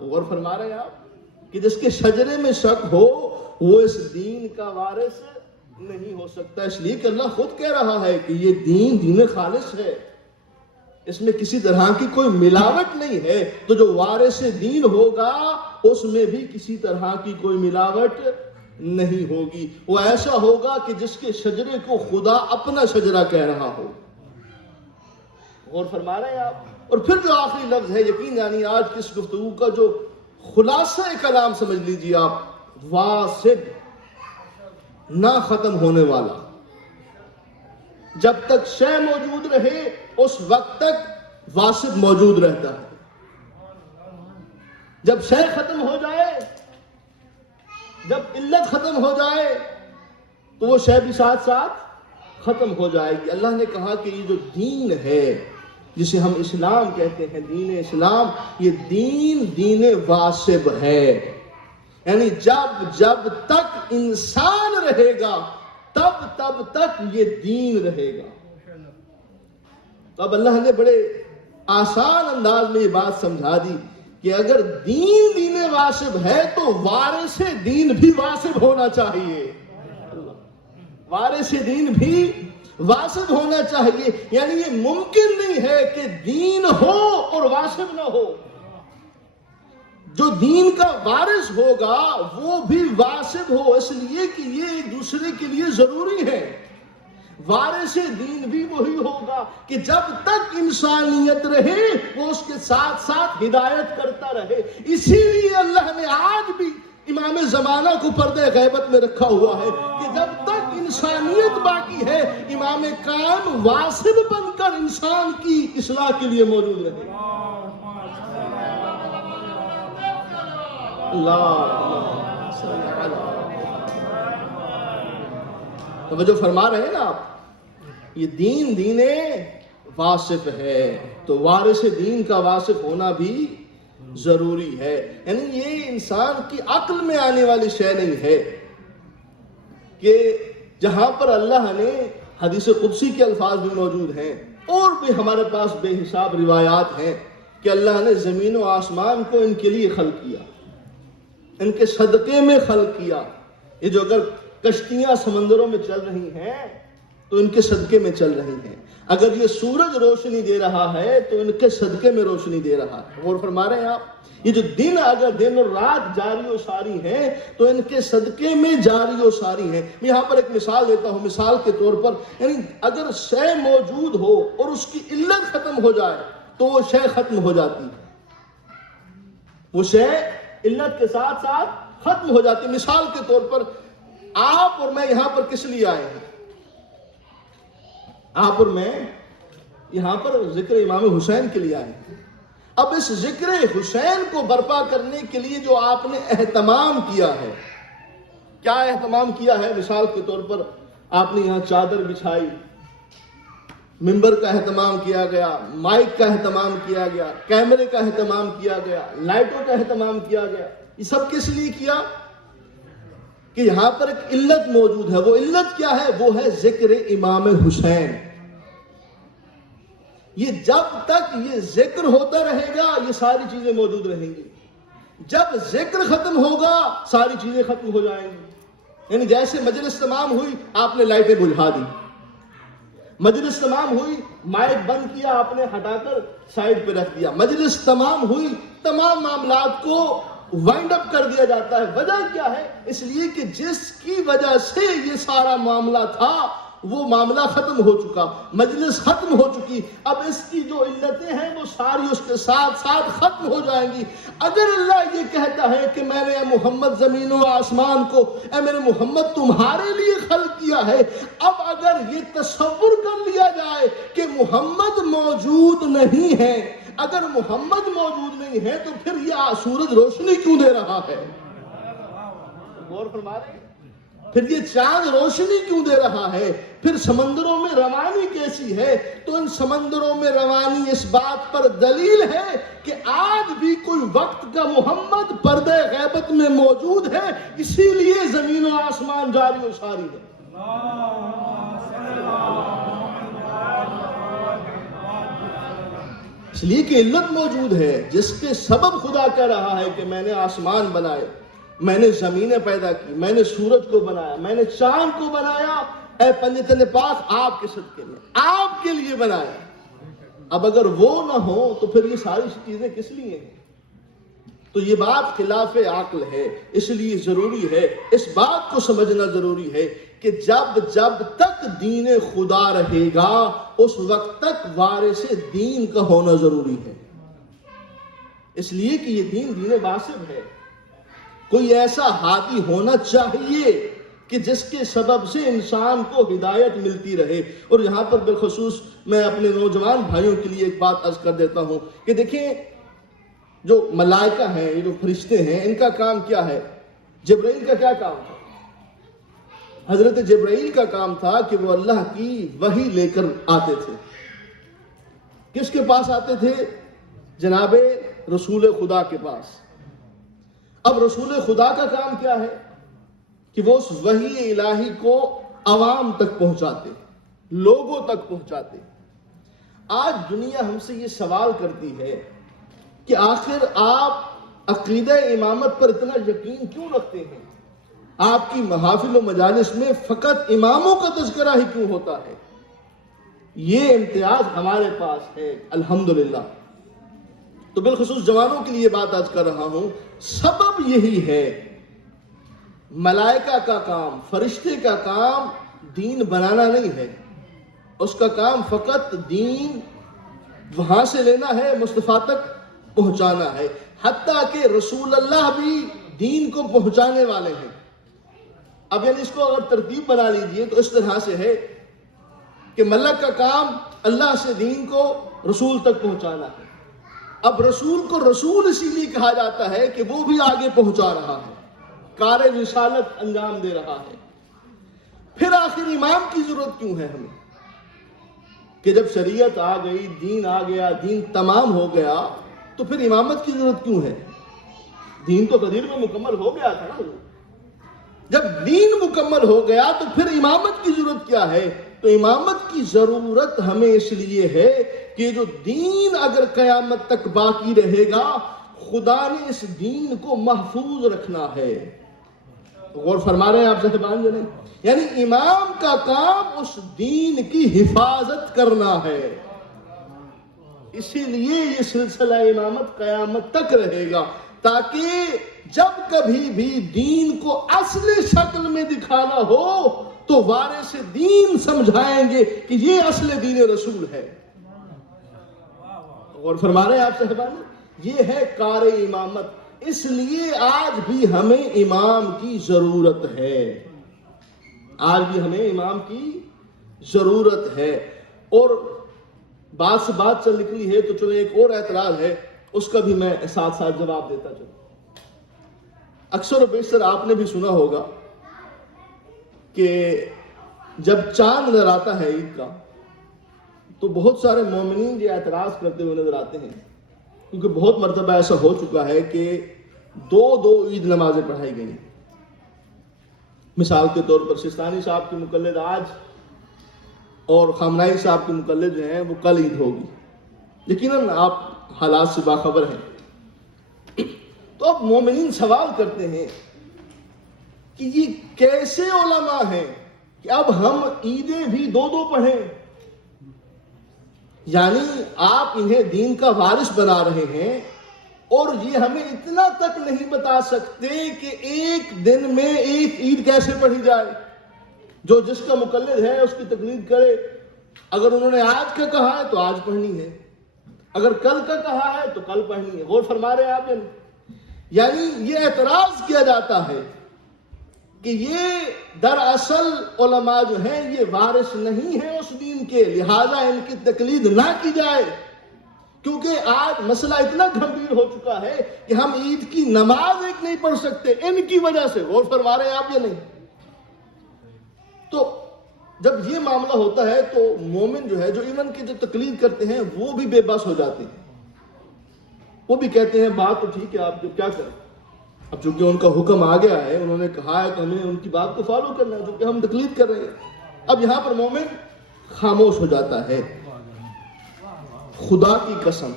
غور فرما رہے ہیں آپ کہ جس کے شجرے میں شک ہو وہ اس دین کا وارث نہیں ہو سکتا. اس لیے کہ اللہ خود کہہ رہا ہے کہ یہ دین دین خالص ہے، اس میں کسی طرح کی کوئی ملاوٹ نہیں ہے. تو جو وارث دین ہوگا اس میں بھی کسی طرح کی کوئی ملاوٹ نہیں ہوگی. وہ ایسا ہوگا کہ جس کے شجرے کو خدا اپنا شجرہ کہہ رہا ہو. غور فرما رہے ہیں آپ. اور پھر جو آخری لفظ ہے، یقین یعنی آج کی اس گفتگو کا جو خلاصہ کلام سمجھ لیجیے آپ، واسب، نہ ختم ہونے والا. جب تک شے موجود رہے اس وقت تک واسب موجود رہتا ہے. جب شے ختم ہو جائے، جب علت ختم ہو جائے تو وہ شے بھی ساتھ ساتھ ختم ہو جائے گی. اللہ نے کہا کہ یہ جو دین ہے جسے ہم اسلام کہتے ہیں، دین اسلام، یہ دین دین واسب ہے. یعنی جب تک انسان رہے گا تب تک یہ دین رہے گا. تو اب اللہ نے بڑے آسان انداز میں یہ بات سمجھا دی کہ اگر دین دین واسب ہے تو وارث دین بھی واسب ہونا چاہیے. وارث دین بھی واسب ہونا چاہیے. یعنی یہ ممکن نہیں ہے کہ دین ہو اور واسب نہ ہو. جو دین کا وارث ہوگا وہ بھی واسب ہو، اس لیے کہ یہ ایک دوسرے کے لیے ضروری ہے. وارث دین بھی وہی ہوگا کہ جب تک انسانیت رہے وہ اس کے ساتھ ساتھ ہدایت کرتا رہے. اسی لیے اللہ نے آج بھی امام زمانہ کو پردے غیبت میں رکھا ہوا ہے کہ جب تک انسانیت باقی ہے امام قائم واسب بن کر انسان کی اصلاح کے لیے موجود رہے. توجہ فرما رہے ہیں نا آپ. یہ دین واصف ہے تو وارث دین کا واصف ہونا بھی ضروری ہے. یعنی یہ انسان کی عقل میں آنے والی شے نہیں ہے کہ جہاں پر اللہ نے حدیث قدسی کے الفاظ بھی موجود ہیں اور بھی ہمارے پاس بے حساب روایات ہیں کہ اللہ نے زمین و آسمان کو ان کے لیے خلق کیا, ان کے صدقے میں خلق کیا. یہ جو اگر کشتیاں سمندروں میں چل رہی ہیں تو ان کے صدقے میں چل رہی ہیں. اگر یہ سورج روشنی دے رہا ہے تو ان کے صدقے میں روشنی دے رہا ہے. غور فرما رہے ہیں آپ. یہ جو دن اگر دن اور رات جاری و ساری ہیں تو ان کے صدقے میں جاری و ساری ہیں. میں یہاں پر ایک مثال دیتا ہوں. مثال کے طور پر یعنی اگر شے موجود ہو اور اس کی علت ختم ہو جائے تو وہ شے ختم ہو جاتی ہے. وہ شے علت کے ساتھ ساتھ ختم ہو جاتی ہے. مثال کے طور پر آپ اور میں یہاں پر کس لیے آئے ہیں؟ آپ اور میں یہاں پر ذکر امام حسین کے لیے آئے ہیں. اب اس ذکر حسین کو برپا کرنے کے لیے جو آپ نے اہتمام کیا ہے, کیا اہتمام کیا ہے؟ مثال کے طور پر آپ نے یہاں چادر بچھائی, منبر کا اہتمام کیا گیا, مائک کا اہتمام کیا گیا, کیمرے کا اہتمام کیا گیا, لائٹوں کا اہتمام کیا گیا. یہ سب کس لیے کیا؟ کہ یہاں پر ایک علت موجود ہے. وہ علت کیا ہے؟ وہ ہے ذکر امام حسین. یہ جب تک یہ ذکر ہوتا رہے گا یہ ساری چیزیں موجود رہیں گی. جب ذکر ختم ہوگا ساری چیزیں ختم ہو جائیں گی. یعنی جیسے مجلس تمام ہوئی آپ نے لائٹیں بجھا دی, مجلس تمام ہوئی مائک بند کیا آپ نے ہٹا کر سائڈ پہ رکھ دیا, مجلس تمام ہوئی تمام معاملات کو وائنڈ اپ کر دیا جاتا ہے. وجہ کیا ہے؟ اس لیے کہ جس کی وجہ سے یہ سارا معاملہ تھا وہ معاملہ ختم ہو چکا, مجلس ختم ہو چکی. اب اس کی جو علتیں ہیں وہ ساری اس کے ساتھ ساتھ ختم ہو جائیں گی. اگر اللہ یہ کہتا ہے کہ میں نے اے محمد زمین و آسمان کو اے میرے محمد تمہارے لیے خلق کیا ہے, اب اگر یہ تصور کر لیا جائے کہ محمد موجود نہیں ہے, اگر محمد موجود نہیں ہے تو پھر یہ سورج روشنی کیوں دے رہا ہے؟ غور فرما رہے ہیں. پھر یہ چاند روشنی کیوں دے رہا ہے؟ پھر سمندروں میں روانی کیسی ہے؟ تو ان سمندروں میں روانی اس بات پر دلیل ہے کہ آج بھی کوئی وقت کا محمد پردے غیبت میں موجود ہے, اسی لیے زمین و آسمان جاری و ساری ہے. اس لیے کہ علت موجود ہے جس کے سبب خدا کہہ رہا ہے کہ میں نے آسمان بنائے, میں نے زمینیں پیدا کی, میں نے سورج کو بنایا, میں نے چاند کو بنایا, اے پنجتن پاک آپ کے صدقے میں, آپ کے لیے بنایا. اب اگر وہ نہ ہو تو پھر یہ ساری چیزیں کس لیے ہیں؟ تو یہ بات خلاف عقل ہے. اس لیے ضروری ہے, اس بات کو سمجھنا ضروری ہے کہ جب تک دین خدا رہے گا اس وقت تک وارث دین کا ہونا ضروری ہے. اس لیے کہ یہ دین واصف ہے. کوئی ایسا ہادی ہونا چاہیے کہ جس کے سبب سے انسان کو ہدایت ملتی رہے. اور یہاں پر بالخصوص میں اپنے نوجوان بھائیوں کے لیے ایک بات عرض کر دیتا ہوں کہ دیکھیں جو ملائکہ ہیں, یہ جو فرشتے ہیں, ان کا کام کیا ہے؟ جبرائیل کا کیا کام تھا؟ حضرت جبرائیل کا کام تھا کہ وہ اللہ کی وحی لے کر آتے تھے. کس کے پاس آتے تھے؟ جناب رسول خدا کے پاس. اب رسول خدا کا کام کیا ہے کہ وہ اس وحی الہی کو عوام تک پہنچاتے, لوگوں تک پہنچاتے. آج دنیا ہم سے یہ سوال کرتی ہے کہ آخر آپ عقیدہ امامت پر اتنا یقین کیوں رکھتے ہیں؟ آپ کی محافل و مجالس میں فقط اماموں کا تذکرہ ہی کیوں ہوتا ہے؟ یہ امتیاز ہمارے پاس ہے الحمدللہ. تو بالخصوص جوانوں کے لیے بات آج کر رہا ہوں. سبب یہی ہے, ملائکہ کا کام, فرشتے کا کام دین بنانا نہیں ہے, اس کا کام فقط دین وہاں سے لینا ہے، مصطفیٰ تک پہنچانا ہے، حتیٰ کہ رسول اللہ بھی دین کو پہنچانے والے ہیں۔ اب یعنی اس کو اگر ترتیب بنا لیجئے تو اس طرح سے ہے کہ ملک کا کام اللہ سے دین کو رسول تک پہنچانا ہے۔ اب رسول کو رسول اسی لیے کہا جاتا ہے کہ وہ بھی آگے پہنچا رہا ہے، کار رسالت انجام دے رہا ہے۔ پھر آخر امام کی ضرورت کیوں ہے ہمیں؟ کہ جب شریعت آ گئی، دین آ گیا، دین تمام ہو گیا، تو پھر امامت کی ضرورت کیوں ہے؟ دین تو قدیر میں مکمل ہو گیا تھا نا۔ جب دین مکمل ہو گیا تو پھر امامت کی ضرورت کیا ہے؟ تو امامت کی ضرورت ہمیں اس لیے ہے کہ جو دین اگر قیامت تک باقی رہے گا، خدا نے اس دین کو محفوظ رکھنا ہے۔ غور فرما رہے ہیں آپ صاحبان جنے؟ یعنی امام کا کام اس دین کی حفاظت کرنا ہے، اسی لیے یہ سلسلہ امامت قیامت تک رہے گا، تاکہ جب کبھی بھی دین کو اصل شکل میں دکھانا ہو تو وارث دین سمجھائیں گے کہ یہ اصل دین رسول ہے۔ اور فرما رہے ہیں آپ صاحبان، یہ ہے کار امامت۔ اس لیے آج بھی ہمیں امام کی ضرورت ہے، آج بھی ہمیں امام کی ضرورت ہے۔ اور بات سے بات چل نکلی ہے تو چلو ایک اور اعتراض ہے، اس کا بھی میں ساتھ ساتھ جواب دیتا چلوں۔ اکثر و بیشتر آپ نے بھی سنا ہوگا کہ جب چاند نظر آتا ہے عید کا تو بہت سارے مومنین یہ اعتراض کرتے ہوئے نظر آتے ہیں، کیونکہ بہت مرتبہ ایسا ہو چکا ہے کہ دو عید نمازیں پڑھائی گئی۔ مثال کے طور پر سستانی صاحب کی مقلد آج اور خامنائی صاحب کی مقلد جو ہیں وہ کل عید ہوگی، یقیناً آپ حالات سے باخبر ہیں۔ تو اب مومنین سوال کرتے ہیں کہ یہ کیسے علماء ہیں کہ اب ہم عیدیں بھی دو پڑھیں؟ یعنی آپ انہیں دین کا وارث بنا رہے ہیں اور یہ ہمیں اتنا تک نہیں بتا سکتے کہ ایک دن میں ایک عید کیسے پڑھی جائے؟ جو جس کا مقلد ہے اس کی تقلید کرے، اگر انہوں نے آج کا کہا ہے تو آج پڑھنی ہے، اگر کل کا کہا ہے تو کل پڑھنی ہے۔ غور فرما رہے ہیں آپ؟ یعنی یہ اعتراض کیا جاتا ہے کہ یہ دراصل علماء جو ہیں یہ وارث نہیں ہیں اس دین کے، لہذا ان کی تقلید نہ کی جائے، کیونکہ آج مسئلہ اتنا گھمبیر ہو چکا ہے کہ ہم عید کی نماز ایک نہیں پڑھ سکتے ان کی وجہ سے۔ غور فرما رہے ہیں آپ یا نہیں؟ تو جب یہ معاملہ ہوتا ہے تو مومن جو ہے، جو ایمن کی جو تقلید کرتے ہیں، وہ بھی بے بس ہو جاتے ہیں، وہ بھی کہتے ہیں بات تو ٹھیک ہے، آپ جو کیا کریں، اب چونکہ ان کا حکم آ گیا ہے، انہوں نے کہا ہے تو ہمیں ان کی بات کو فالو کرنا ہے، جو کہ ہم تقلید کر رہے ہیں۔ اب یہاں پر مومن خاموش ہو جاتا ہے۔ خدا کی قسم،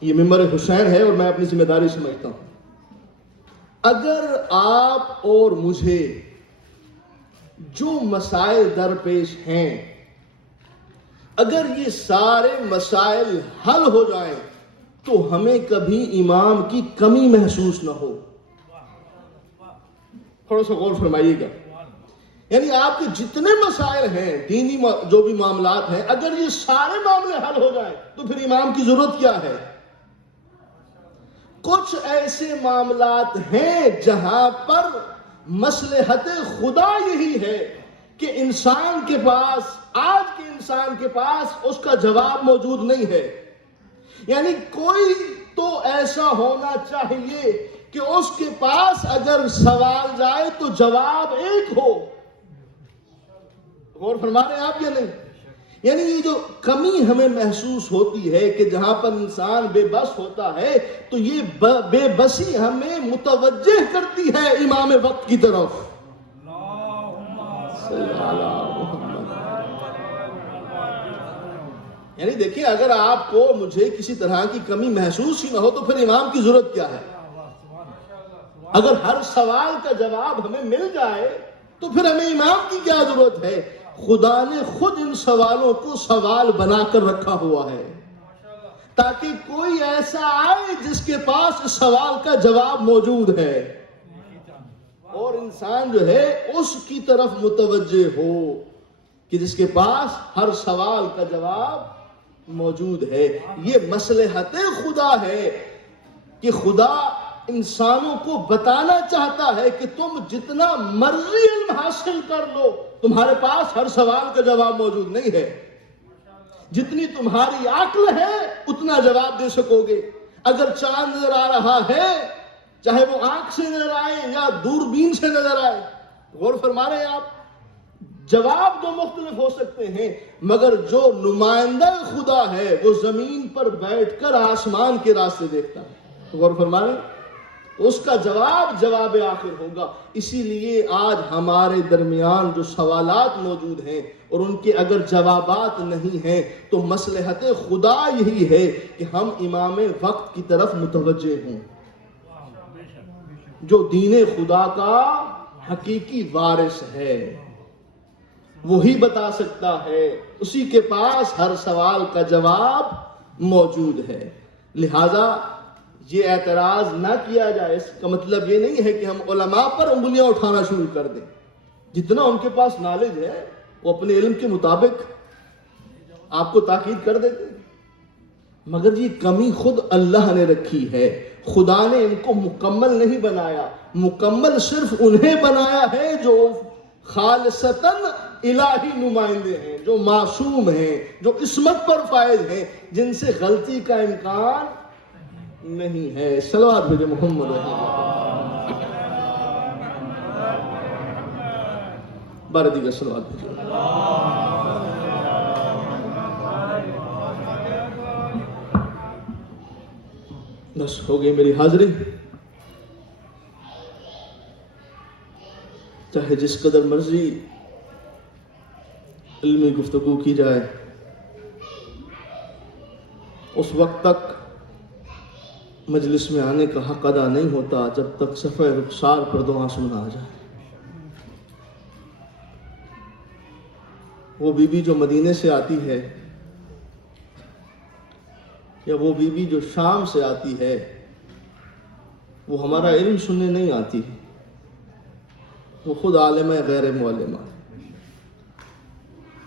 یہ ممبر حسین ہے اور میں اپنی ذمہ داری سمجھتا ہوں، اگر آپ اور مجھے جو مسائل درپیش ہیں، اگر یہ سارے مسائل حل ہو جائیں تو ہمیں کبھی امام کی کمی محسوس نہ ہو۔ تھوڑا سا غور فرمائیے گا، یعنی آپ کے جتنے مسائل ہیں، دینی جو بھی معاملات ہیں، اگر یہ سارے معاملے حل ہو جائیں تو پھر امام کی ضرورت کیا ہے؟ کچھ ایسے معاملات ہیں جہاں پر مصلحت خدا یہی ہے کہ انسان کے پاس، آج کے انسان کے پاس اس کا جواب موجود نہیں ہے۔ یعنی کوئی تو ایسا ہونا چاہیے کہ اس کے پاس اگر سوال جائے تو جواب ایک ہو۔ غور فرما رہے ہیں آپ یا نہیں؟ یعنی یہ جو کمی ہمیں محسوس ہوتی ہے کہ جہاں پر انسان بے بس ہوتا ہے تو یہ بے بسی ہمیں متوجہ کرتی ہے امام وقت کی طرف۔ یعنی دیکھیں، اگر آپ کو مجھے کسی طرح کی کمی محسوس ہی نہ ہو تو پھر امام کی ضرورت کیا ہے؟ اگر ہر سوال کا جواب ہمیں مل جائے تو پھر ہمیں امام کی کیا ضرورت ہے؟ خدا نے خود ان سوالوں کو سوال بنا کر رکھا ہوا ہے تاکہ کوئی ایسا آئے جس کے پاس اس سوال کا جواب موجود ہے اور انسان جو ہے اس کی طرف متوجہ ہو کہ جس کے پاس ہر سوال کا جواب موجود ہے. یہ مصلحت خدا ہے کہ خدا انسانوں کو بتانا چاہتا ہے کہ تم جتنا مرضی علم حاصل کر لو تمہارے پاس ہر سوال کا جواب موجود نہیں ہے. جتنی تمہاری عقل ہے اتنا جواب دے سکو گے. اگر چاند نظر آ رہا ہے چاہے وہ آنکھ سے نظر آئے یا دوربین سے نظر آئے، غور فرما رہے ہیں آپ، جواب دو مختلف ہو سکتے ہیں، مگر جو نمائندہ خدا ہے وہ زمین پر بیٹھ کر آسمان کے راستے دیکھتا ہے. غور فرما رہے ہیں، اس کا جواب آخر ہوگا. اسی لیے آج ہمارے درمیان جو سوالات موجود ہیں اور ان کے اگر جوابات نہیں ہیں تو مصلحت خدا یہی ہے کہ ہم امام وقت کی طرف متوجہ ہوں، جو دین خدا کا حقیقی وارث ہے. وہی بتا سکتا ہے، اسی کے پاس ہر سوال کا جواب موجود ہے. لہذا یہ اعتراض نہ کیا جائے. اس کا مطلب یہ نہیں ہے کہ ہم علماء پر انگلیاں اٹھانا شروع کر دیں. جتنا ان کے پاس نالج ہے وہ اپنے علم کے مطابق آپ کو تاکید کر دیتے ہیں، مگر یہ کمی خود اللہ نے رکھی ہے. خدا نے ان کو مکمل نہیں بنایا، مکمل صرف انہیں بنایا ہے جو خالصتاً الہی نمائندے ہیں، جو معصوم ہیں، جو عصمت پر فائز ہیں، جن سے غلطی کا امکان نہیں ہے. صلوات بھیجے محمد بارہ دیگر صلوات بھیجے. بس ہو گئی میری حاضری. چاہے جس قدر مرضی علمی گفتگو کی جائے، اس وقت تک مجلس میں آنے کا حق ادا نہیں ہوتا جب تک صفحہ رخسار پر دو آنسو نہ آ جائے. وہ بی بی جو مدینے سے آتی ہے یا وہ بی بی جو شام سے آتی ہے، وہ ہمارا علم سننے نہیں آتی، وہ خود عالم ہے غیر معلمہ.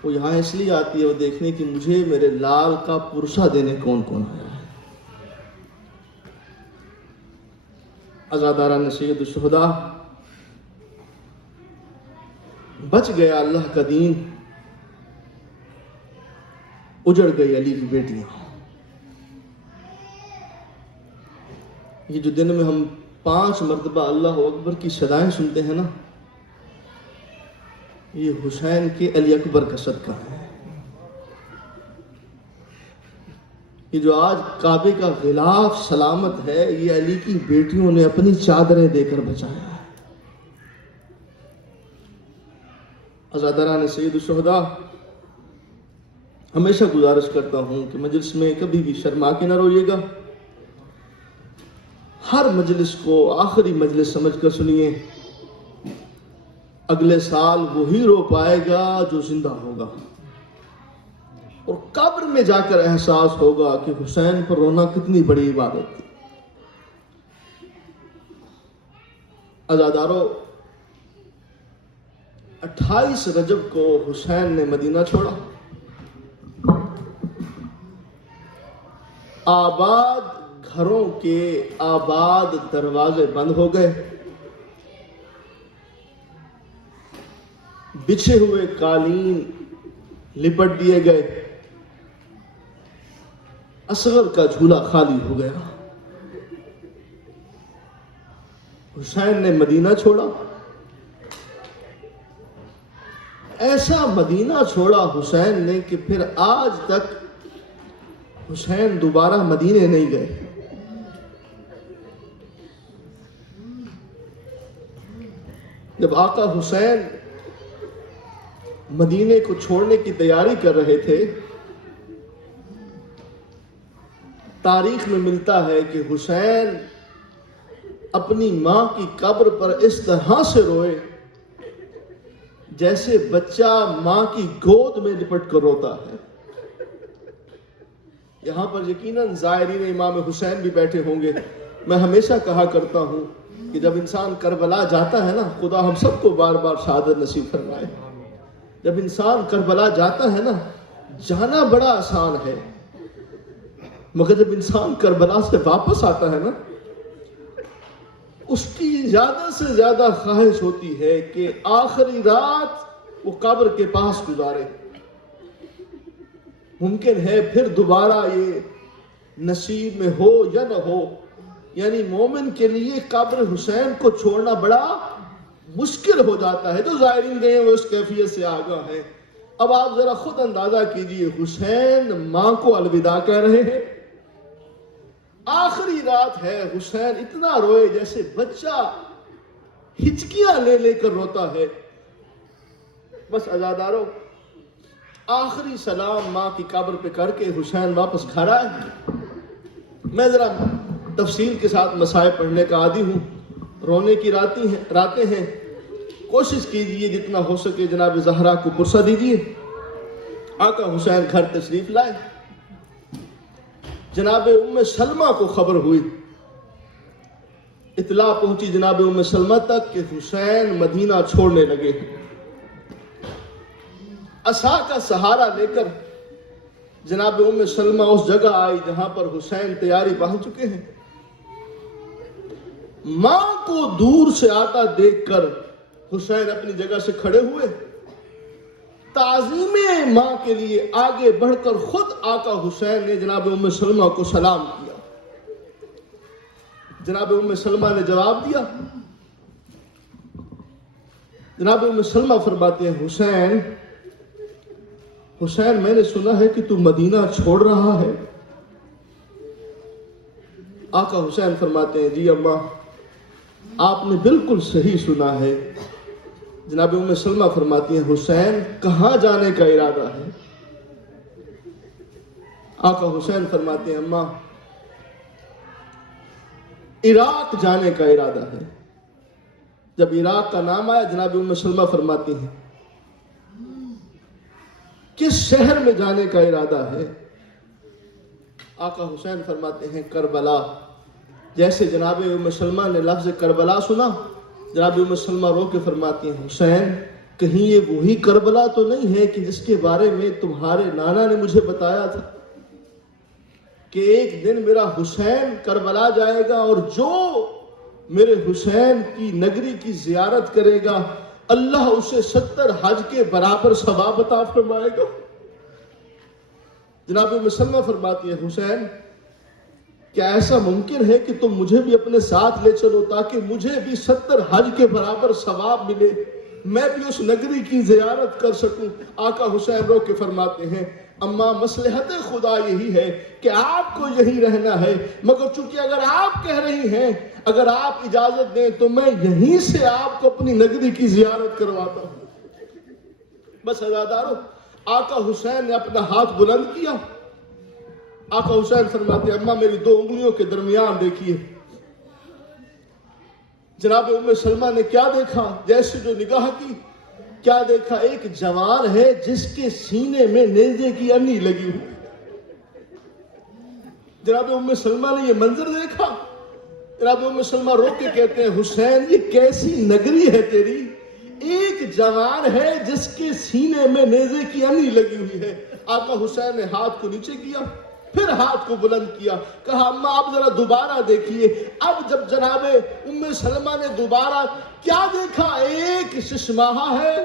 وہ یہاں اس لیے آتی ہے وہ دیکھنے کہ مجھے میرے لال کا پرسہ دینے کون کون آیا ہے. عزاداران سید الشہداء، بچ گیا اللہ کا دین، اجڑ گئی علی کی بیٹیاں. یہ جو دن میں ہم 5 مرتبہ اللہ اکبر کی صدائیں سنتے ہیں نا، یہ حسین کے علی اکبر کا صدقہ ہے. یہ جو آج کعبے کا غلاف سلامت ہے، یہ علی کی بیٹیوں نے اپنی چادریں دے کر بچایا ہے. عزاداران سید الشہداء، ہمیشہ گزارش کرتا ہوں کہ مجلس میں کبھی بھی شرما کے نہ روئیے گا. ہر مجلس کو آخری مجلس سمجھ کر سنیے. اگلے سال وہی رو پائے گا جو زندہ ہوگا، اور قبر میں جا کر احساس ہوگا کہ حسین پر رونا کتنی بڑی عبادت تھی. عزادارو، 28 رجب کو حسین نے مدینہ چھوڑا. آباد گھروں کے آباد دروازے بند ہو گئے، بچھے ہوئے قالین لپٹ دیے گئے، اصغر کا جھولا خالی ہو گیا. حسین نے مدینہ چھوڑا. ایسا مدینہ چھوڑا حسین نے کہ پھر آج تک حسین دوبارہ مدینے نہیں گئے. جب آقا حسین مدینے کو چھوڑنے کی تیاری کر رہے تھے، تاریخ میں ملتا ہے کہ حسین اپنی ماں کی قبر پر اس طرح سے روئے جیسے بچہ ماں کی گود میں لپٹ کر روتا ہے. یہاں پر یقیناً زائرین امام حسین بھی بیٹھے ہوں گے. میں ہمیشہ کہا کرتا ہوں کہ جب انسان کربلا جاتا ہے نا، خدا ہم سب کو بار بار شہادت نصیب فرمائے. جب انسان کربلا جاتا ہے نا، جانا بڑا آسان ہے، مگر جب انسان کربلا سے واپس آتا ہے نا، اس کی زیادہ سے زیادہ خواہش ہوتی ہے کہ آخری رات وہ قبر کے پاس گزارے. ممکن ہے پھر دوبارہ یہ نصیب میں ہو یا نہ ہو. یعنی مومن کے لیے قبر حسین کو چھوڑنا بڑا مشکل ہو جاتا ہے. جو زائرین گئے وہ اس کیفیت سے آگاہ ہیں. اب آپ ذرا خود اندازہ کیجئے، حسین ماں کو الوداع کہہ رہے ہیں، آخری رات ہے، حسین اتنا روئے جیسے بچہ ہچکیاں لے لے کر روتا ہے. بس عزادارو، آخری سلام ماں کی قبر پہ کر کے حسین واپس گھر آئے. میں ذرا تفصیل کے ساتھ مسائل پڑھنے کا عادی ہوں، رونے کی راتیں ہیں. کوشش کیجئے جتنا ہو سکے جناب زہرا کو پرسہ دیجئے. آقا حسین گھر تشریف لائے. جناب ام سلمہ کو خبر ہوئی، اطلاع پہنچی جناب ام سلمہ تک کہ حسین مدینہ چھوڑنے لگے. عصا کا سہارا لے کر جناب ام سلمہ اس جگہ آئی جہاں پر حسین تیاری باندھ چکے ہیں. ماں کو دور سے آتا دیکھ کر حسین اپنی جگہ سے کھڑے ہوئے. تعظیم ماں کے لیے آگے بڑھ کر خود آقا حسین نے جناب ام سلمہ کو سلام کیا. جناب ام سلمہ نے جواب دیا. جناب ام سلمہ فرماتے ہیں، حسین میں نے سنا ہے کہ تو مدینہ چھوڑ رہا ہے. آقا حسین فرماتے ہیں، جی اماں آپ نے بالکل صحیح سنا ہے. جناب ام سلمہ فرماتی ہیں، حسین کہاں جانے کا ارادہ ہے؟ آقا حسین فرماتے ہیں، اماں عراق جانے کا ارادہ ہے. جب عراق کا نام آیا جناب ام سلمہ فرماتی ہیں، کس شہر میں جانے کا ارادہ ہے؟ آقا حسین فرماتے ہیں، کربلا. جیسے جناب ام سلمہ نے لفظ کربلا سنا، جناب ام سلمہ رو کے فرماتی ہیں، حسین کہیں یہ وہی کربلا تو نہیں ہے کہ جس کے بارے میں تمہارے نانا نے مجھے بتایا تھا کہ ایک دن میرا حسین کربلا جائے گا اور جو میرے حسین کی نگری کی زیارت کرے گا اللہ اسے 70 حج کے برابر ثواب عطا فرمائے گا. جناب ام سلمہ فرماتی ہیں، حسین کیا ایسا ممکن ہے کہ تم مجھے بھی اپنے ساتھ لے چلو تاکہ مجھے بھی 70 حج کے برابر ثواب ملے، میں بھی اس نگری کی زیارت کر سکوں؟ آقا حسین رو کے فرماتے ہیں، اماں مصلحت خدا یہی ہے کہ آپ کو یہی رہنا ہے، مگر چونکہ اگر آپ کہہ رہی ہیں، اگر آپ اجازت دیں تو میں یہیں سے آپ کو اپنی نگری کی زیارت کرواتا ہوں. بس عزادارو، آقا حسین نے اپنا ہاتھ بلند کیا. آقا حسین فرماتے ہیں، اماں میری 2 انگلیوں کے درمیان دیکھیے. جناب ام سلمہ نے کیا دیکھا؟ جیسے جو نگاہ کی، کیا دیکھا؟ ایک جوان ہے جس کے سینے میں نیزے کی انی لگی ہوئی. جناب ام سلمہ نے یہ منظر دیکھا. جناب ام سلمہ رو کے کہتے ہیں، حسین یہ کیسی نگری ہے تیری، ایک جوان ہے جس کے سینے میں نیزے کی انی لگی ہوئی ہے. آقا حسین نے ہاتھ کو نیچے کیا، پھر ہاتھ کو بلند کیا، کہا اماں آپ ذرا دوبارہ دیکھیے. اب جب جناب ام سلمہ نے دوبارہ کیا دیکھا؟ ایک ششماہا ہے،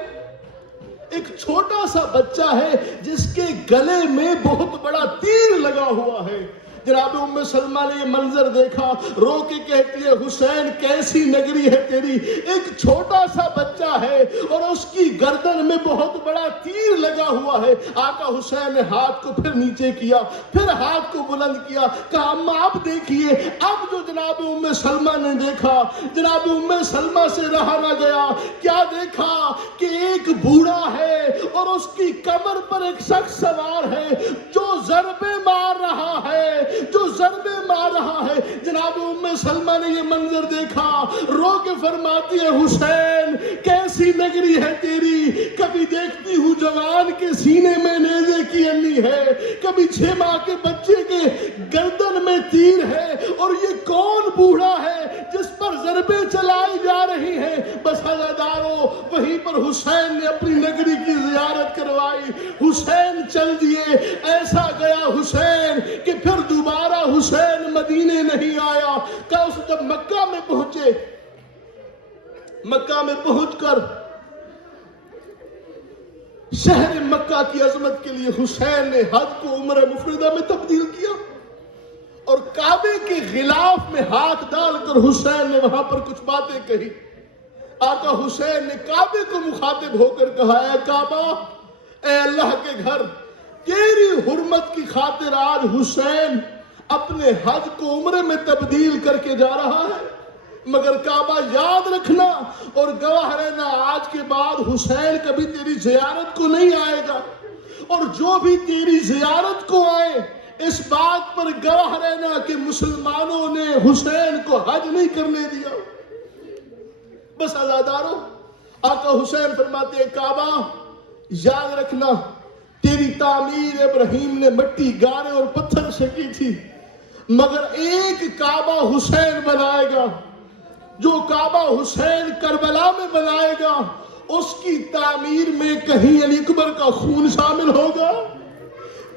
ایک چھوٹا سا بچہ ہے جس کے گلے میں بہت بڑا تیر لگا ہوا ہے. جناب ام سلمہ نے یہ منظر دیکھا، رو کے کہتی ہے، حسین کیسی نگری ہے تیری، ایک چھوٹا سا بچہ ہے اور اس کی گردن میں بہت بڑا تیر لگا ہوا ہے. آقا حسین نے ہاتھ کو پھر نیچے کیا، پھر ہاتھ کو بلند کیا، کہا اماں آپ دیکھیے. اب جو جناب ام سلمہ نے دیکھا، جناب ام سلمہ سے رہا نہ گیا. کیا دیکھا کہ ایک بوڑھا ہے اور اس کی کمر پر ایک شخص سوار ہے جو ضربے مار رہا ہے، جو ضربے مار رہا ہے. جناب ام سلمہ نے یہ منظر دیکھا، رو کے فرماتی ہے، حسین کیسی نگری ہے تیری، کبھی دیکھتی ہوں جوان کے سینے میں نیزے کی انی ہے، کبھی 6 ماہ کے بچے کے گردن میں تیر ہے، اور یہ کون بوڑھا ہے جس پر ضربے چلائی جا رہی ہیں؟ بس ہزاداروں وہیں پر حسین نے اپنی نگری کی زیارت کروائی. حسین چل دیے. ایسا گیا حسین کہ پھر دوبارہ حسین مدینے نہیں آیا. جب مکہ میں پہنچے, مکہ میں پہنچ کر شہر مکہ کی عظمت کے لیے حسین نے حج کو عمرہ مفردہ میں تبدیل کیا, اور کعبے کے غلاف میں ہاتھ ڈال کر حسین نے وہاں پر کچھ باتیں کہی. آقا حسین نے کعبے کو مخاطب ہو کر کہا, اے کعبہ, اے اللہ کے گھر, تیری حرمت کی خاطر آج حسین اپنے حج کو عمرے میں تبدیل کر کے جا رہا ہے, مگر کعبہ یاد رکھنا اور گواہ رہنا, آج کے بعد حسین کبھی تیری زیارت کو نہیں آئے گا, اور جو بھی تیری زیارت کو آئے اس بات پر گواہ رہنا کہ مسلمانوں نے حسین کو حج نہیں کرنے دیا. بس عزاداروں, آقا حسین فرماتے ہیں, کعبہ یاد رکھنا تیری تعمیر ابراہیم نے مٹی, گارے اور پتھر سے کی تھی, مگر ایک کعبہ حسین بنائے گا. جو کعبہ حسین کربلا میں بنائے گا اس کی تعمیر میں کہیں علی اکبر کا خون شامل ہوگا,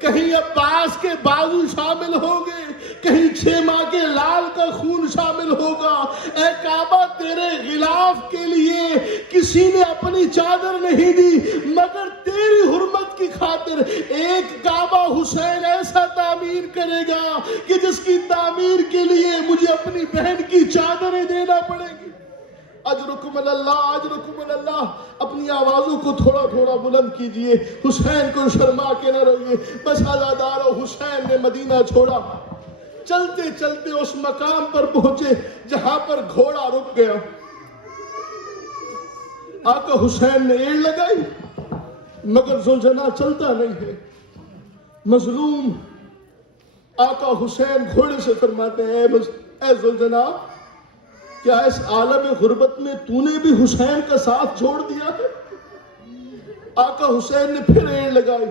کہیں عباس کے بازو شامل ہوں گے, کہیں 6 ماہ کے لال کا خون شامل ہوگا. اے کعبہ, تیرے غلاف کے لیے کسی نے اپنی چادر نہیں دی, مگر تیری حرمت کی خاطر ایک کعبہ حسین ایسا تعمیر کرے گا کہ جس کی تعمیر کے لیے مجھے اپنی بہن کی چادریں دینا پڑے گی. اجرکم اللہ, اجرکم اللہ. اپنی آوازوں کو تھوڑا تھوڑا بلند کیجئے, حسین کو شرما کے نہ رہیے. بس عزادارو, حسین نے مدینہ چھوڑا. چلتے چلتے اس مقام پر پہنچے جہاں پر گھوڑا رک گیا. آقا حسین نے ایڑ لگائی, مگر زلجنا چلتا نہیں ہے, مظلوم. آقا حسین گھوڑے سے فرماتے ہیں, اے زلجنا, کیا اس عالم غربت میں تو نے بھی حسین کا ساتھ چھوڑ دیا ہے؟ آقا حسین نے پھر ایڑ لگائی,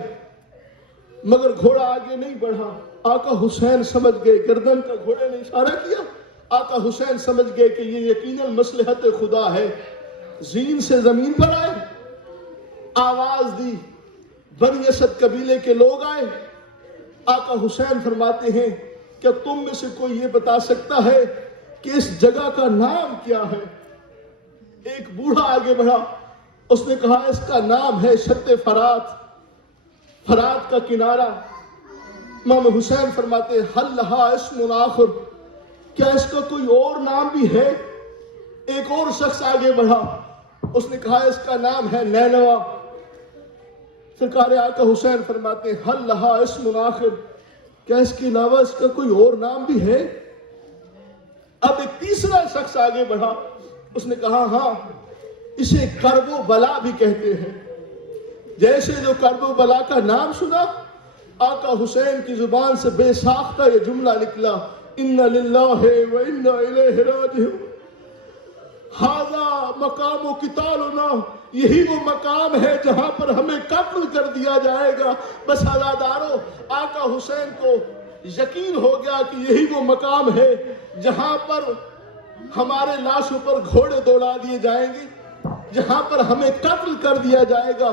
مگر گھوڑا آگے نہیں بڑھا. آقا حسین سمجھ گئے, گردن کا گھوڑے نے اشارہ کیا. آقا حسین سمجھ گئے کہ یہ یقیناً مصلحت خدا ہے. زین سے زمین پر آئے, آواز دی, بنی اسد قبیلے کے لوگ آئے. آقا حسین فرماتے ہیں, کیا تم میں سے کوئی یہ بتا سکتا ہے کہ اس جگہ کا نام کیا ہے؟ ایک بوڑھا آگے بڑھا, اس نے کہا اس کا نام ہے شط فرات, فرات کا کنارہ. امام حسین فرماتے ہیں, حل لہا اسم آخر, کیا اس کا کوئی اور نام بھی ہے؟ ایک اور شخص آگے بڑھا, اس نے کہا اس کا نام ہے نینوا. سرکار آقا حسین فرماتے ہیں, حل لہا اسم آخر, کیا اس کے علاوہ اس کا کوئی اور نام بھی ہے؟ اب ایک تیسرا شخص آگے بڑھا, اس نے کہا ہاں, اسے کرب و بلا بھی کہتے ہیں. جیسے جو کرب و بلا کا نام سنا, آقا حسین کی زبان سے بے ساختہ یہ جملہ نکلا, ان للہ و انا الیہ راجعون. ھذا مقام قتالنا, یہی وہ مقام ہے جہاں پر ہمیں قتل کر دیا جائے گا. بس عزادارو, آقا حسین کو یقین ہو گیا کہ یہی وہ مقام ہے جہاں پر ہمارے لاشوں پر گھوڑے دوڑا دیے جائیں گے, جہاں پر ہمیں قتل کر دیا جائے گا.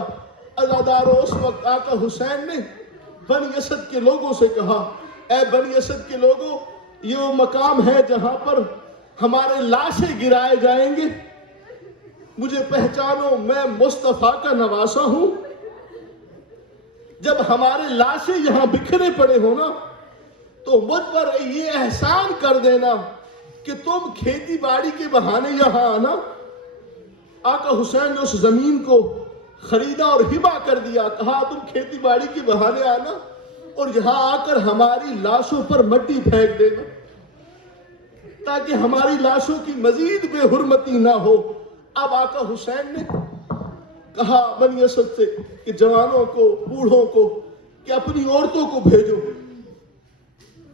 عزادارو, اس وقت آقا حسین نے بنی اسد کے لوگوں سے کہا, اے بنی اسد کے لوگوں, یہ وہ مقام ہے جہاں پر ہمارے لاشیں گرائے جائیں گے. مجھے پہچانو, میں مصطفیٰ کا نواسہ ہوں. جب ہمارے لاشیں یہاں بکھرے پڑے ہو نا, تو مجھ پر یہ احسان کر دینا کہ تم کھیتی باڑی کے بہانے یہاں آنا. آقا حسین نے اس زمین کو خریدا اور ہبہ کر دیا. کہا تم کھیتی باڑی کے بہانے آنا اور یہاں آ کر ہماری لاشوں پر مٹی پھینک دینا, تاکہ ہماری لاشوں کی مزید بے حرمتی نہ ہو. اب آقا حسین نے کہا بنی اسد سے کہ جوانوں کو, بوڑھوں کو, کہ اپنی عورتوں کو بھیجو.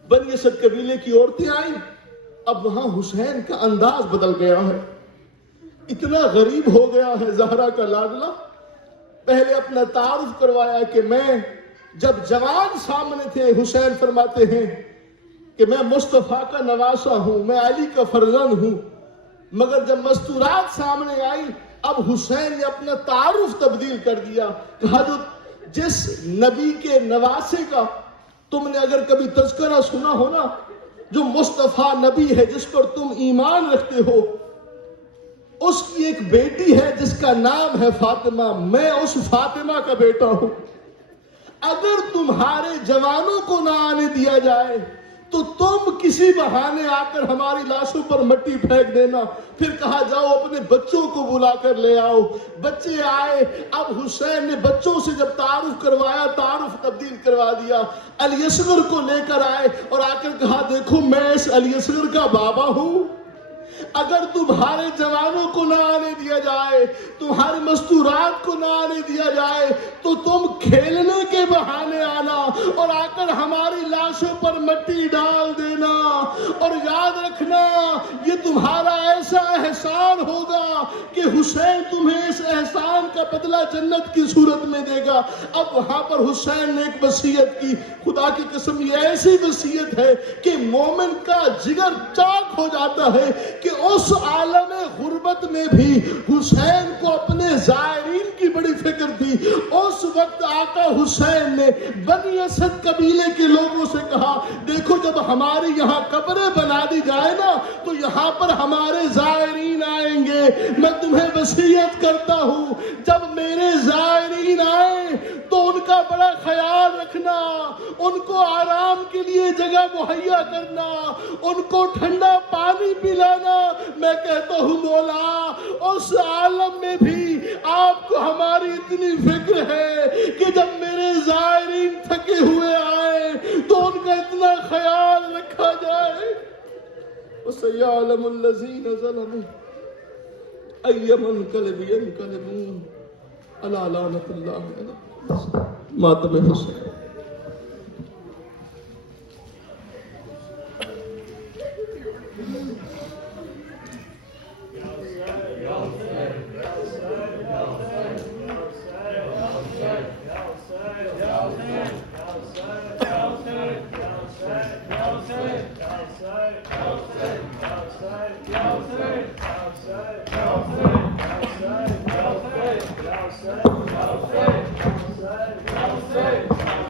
بنی اسد قبیلے کی عورتیں آئیں. اب وہاں حسین کا انداز بدل گیا ہے, اتنا غریب ہو گیا ہے زہرا کا لاڈلا. پہلے اپنا تعارف کروایا کہ میں جب جوان سامنے تھے, حسین فرماتے ہیں کہ میں مصطفیٰ کا نواسہ ہوں, میں علی کا فرزند ہوں. مگر جب مستورات سامنے آئی اب حسین نے اپنا تعارف تبدیل کر دیا. کہا جو جس نبی کے نواسے کا تم نے اگر کبھی تذکرہ سنا ہو نا, جو مصطفیٰ نبی ہے جس پر تم ایمان رکھتے ہو, اس کی ایک بیٹی ہے جس کا نام ہے فاطمہ, میں اس فاطمہ کا بیٹا ہوں. اگر تمہارے جوانوں کو نہ آنے دیا جائے تو تم کسی بہانے آ کر ہماری لاشوں پر مٹی پھینک دینا. پھر کہا جاؤ اپنے بچوں کو بلا کر لے آؤ. بچے آئے. اب حسین نے بچوں سے جب تعارف کروایا, تعارف تبدیل کروا دیا. علی اصغر کو لے کر آئے اور آ کر کہا دیکھو میں اس علی اصغر کا بابا ہوں. اگر تمہارے جوانوں کو نہ آنے دیا جائے, تمہاری مستورات کو نہ آنے دیا جائے, تو تم کھیلنے کے بہانے آنا اور آ کر ہماری لاشوں پر مٹی ڈال دینا. اور یاد رکھنا یہ تمہارا ایسا احسان ہوگا کہ حسین تمہیں اس احسان کا بدلہ جنت کی صورت میں دے گا. اب وہاں پر حسین نے ایک وصیت کی, خدا کی قسم یہ ایسی وصیت ہے کہ مومن کا جگر چاک ہو جاتا ہے کہ اس عالم غربت میں بھی حسین کو اپنے زائرین کی بڑی فکر تھی. اس وقت آقا حسین نے بنی اسد قبیلے کے لوگوں سے کہا دیکھو جب ہماری یہاں قبریں بنا دی جائے نا تو یہاں پر ہمارے زائرین آئیں گے. میں تمہیں وصیت کرتا ہوں جب میرے زائرین آئیں تو ان کا بڑا خیال رکھنا, ان کو آرام کے لیے جگہ مہیا کرنا, ان کو ٹھنڈا پانی پلانا. میں کہتا ہوں مولا اس عالم میں بھی آپ کو ہماری اتنی فکر ہے کہ جب میرے زائرین تھکے ہوئے آئے تو ان کا اتنا خیال رکھا جائے. وَسَيَعْلَمُ الَّذِينَ ظَلَمُوا أَيَّ مُنْقَلَبٍ يَنْقَلِبُونَ أَلَا لَعْنَةُ اللَّهِ عَلَى ماتم حسین.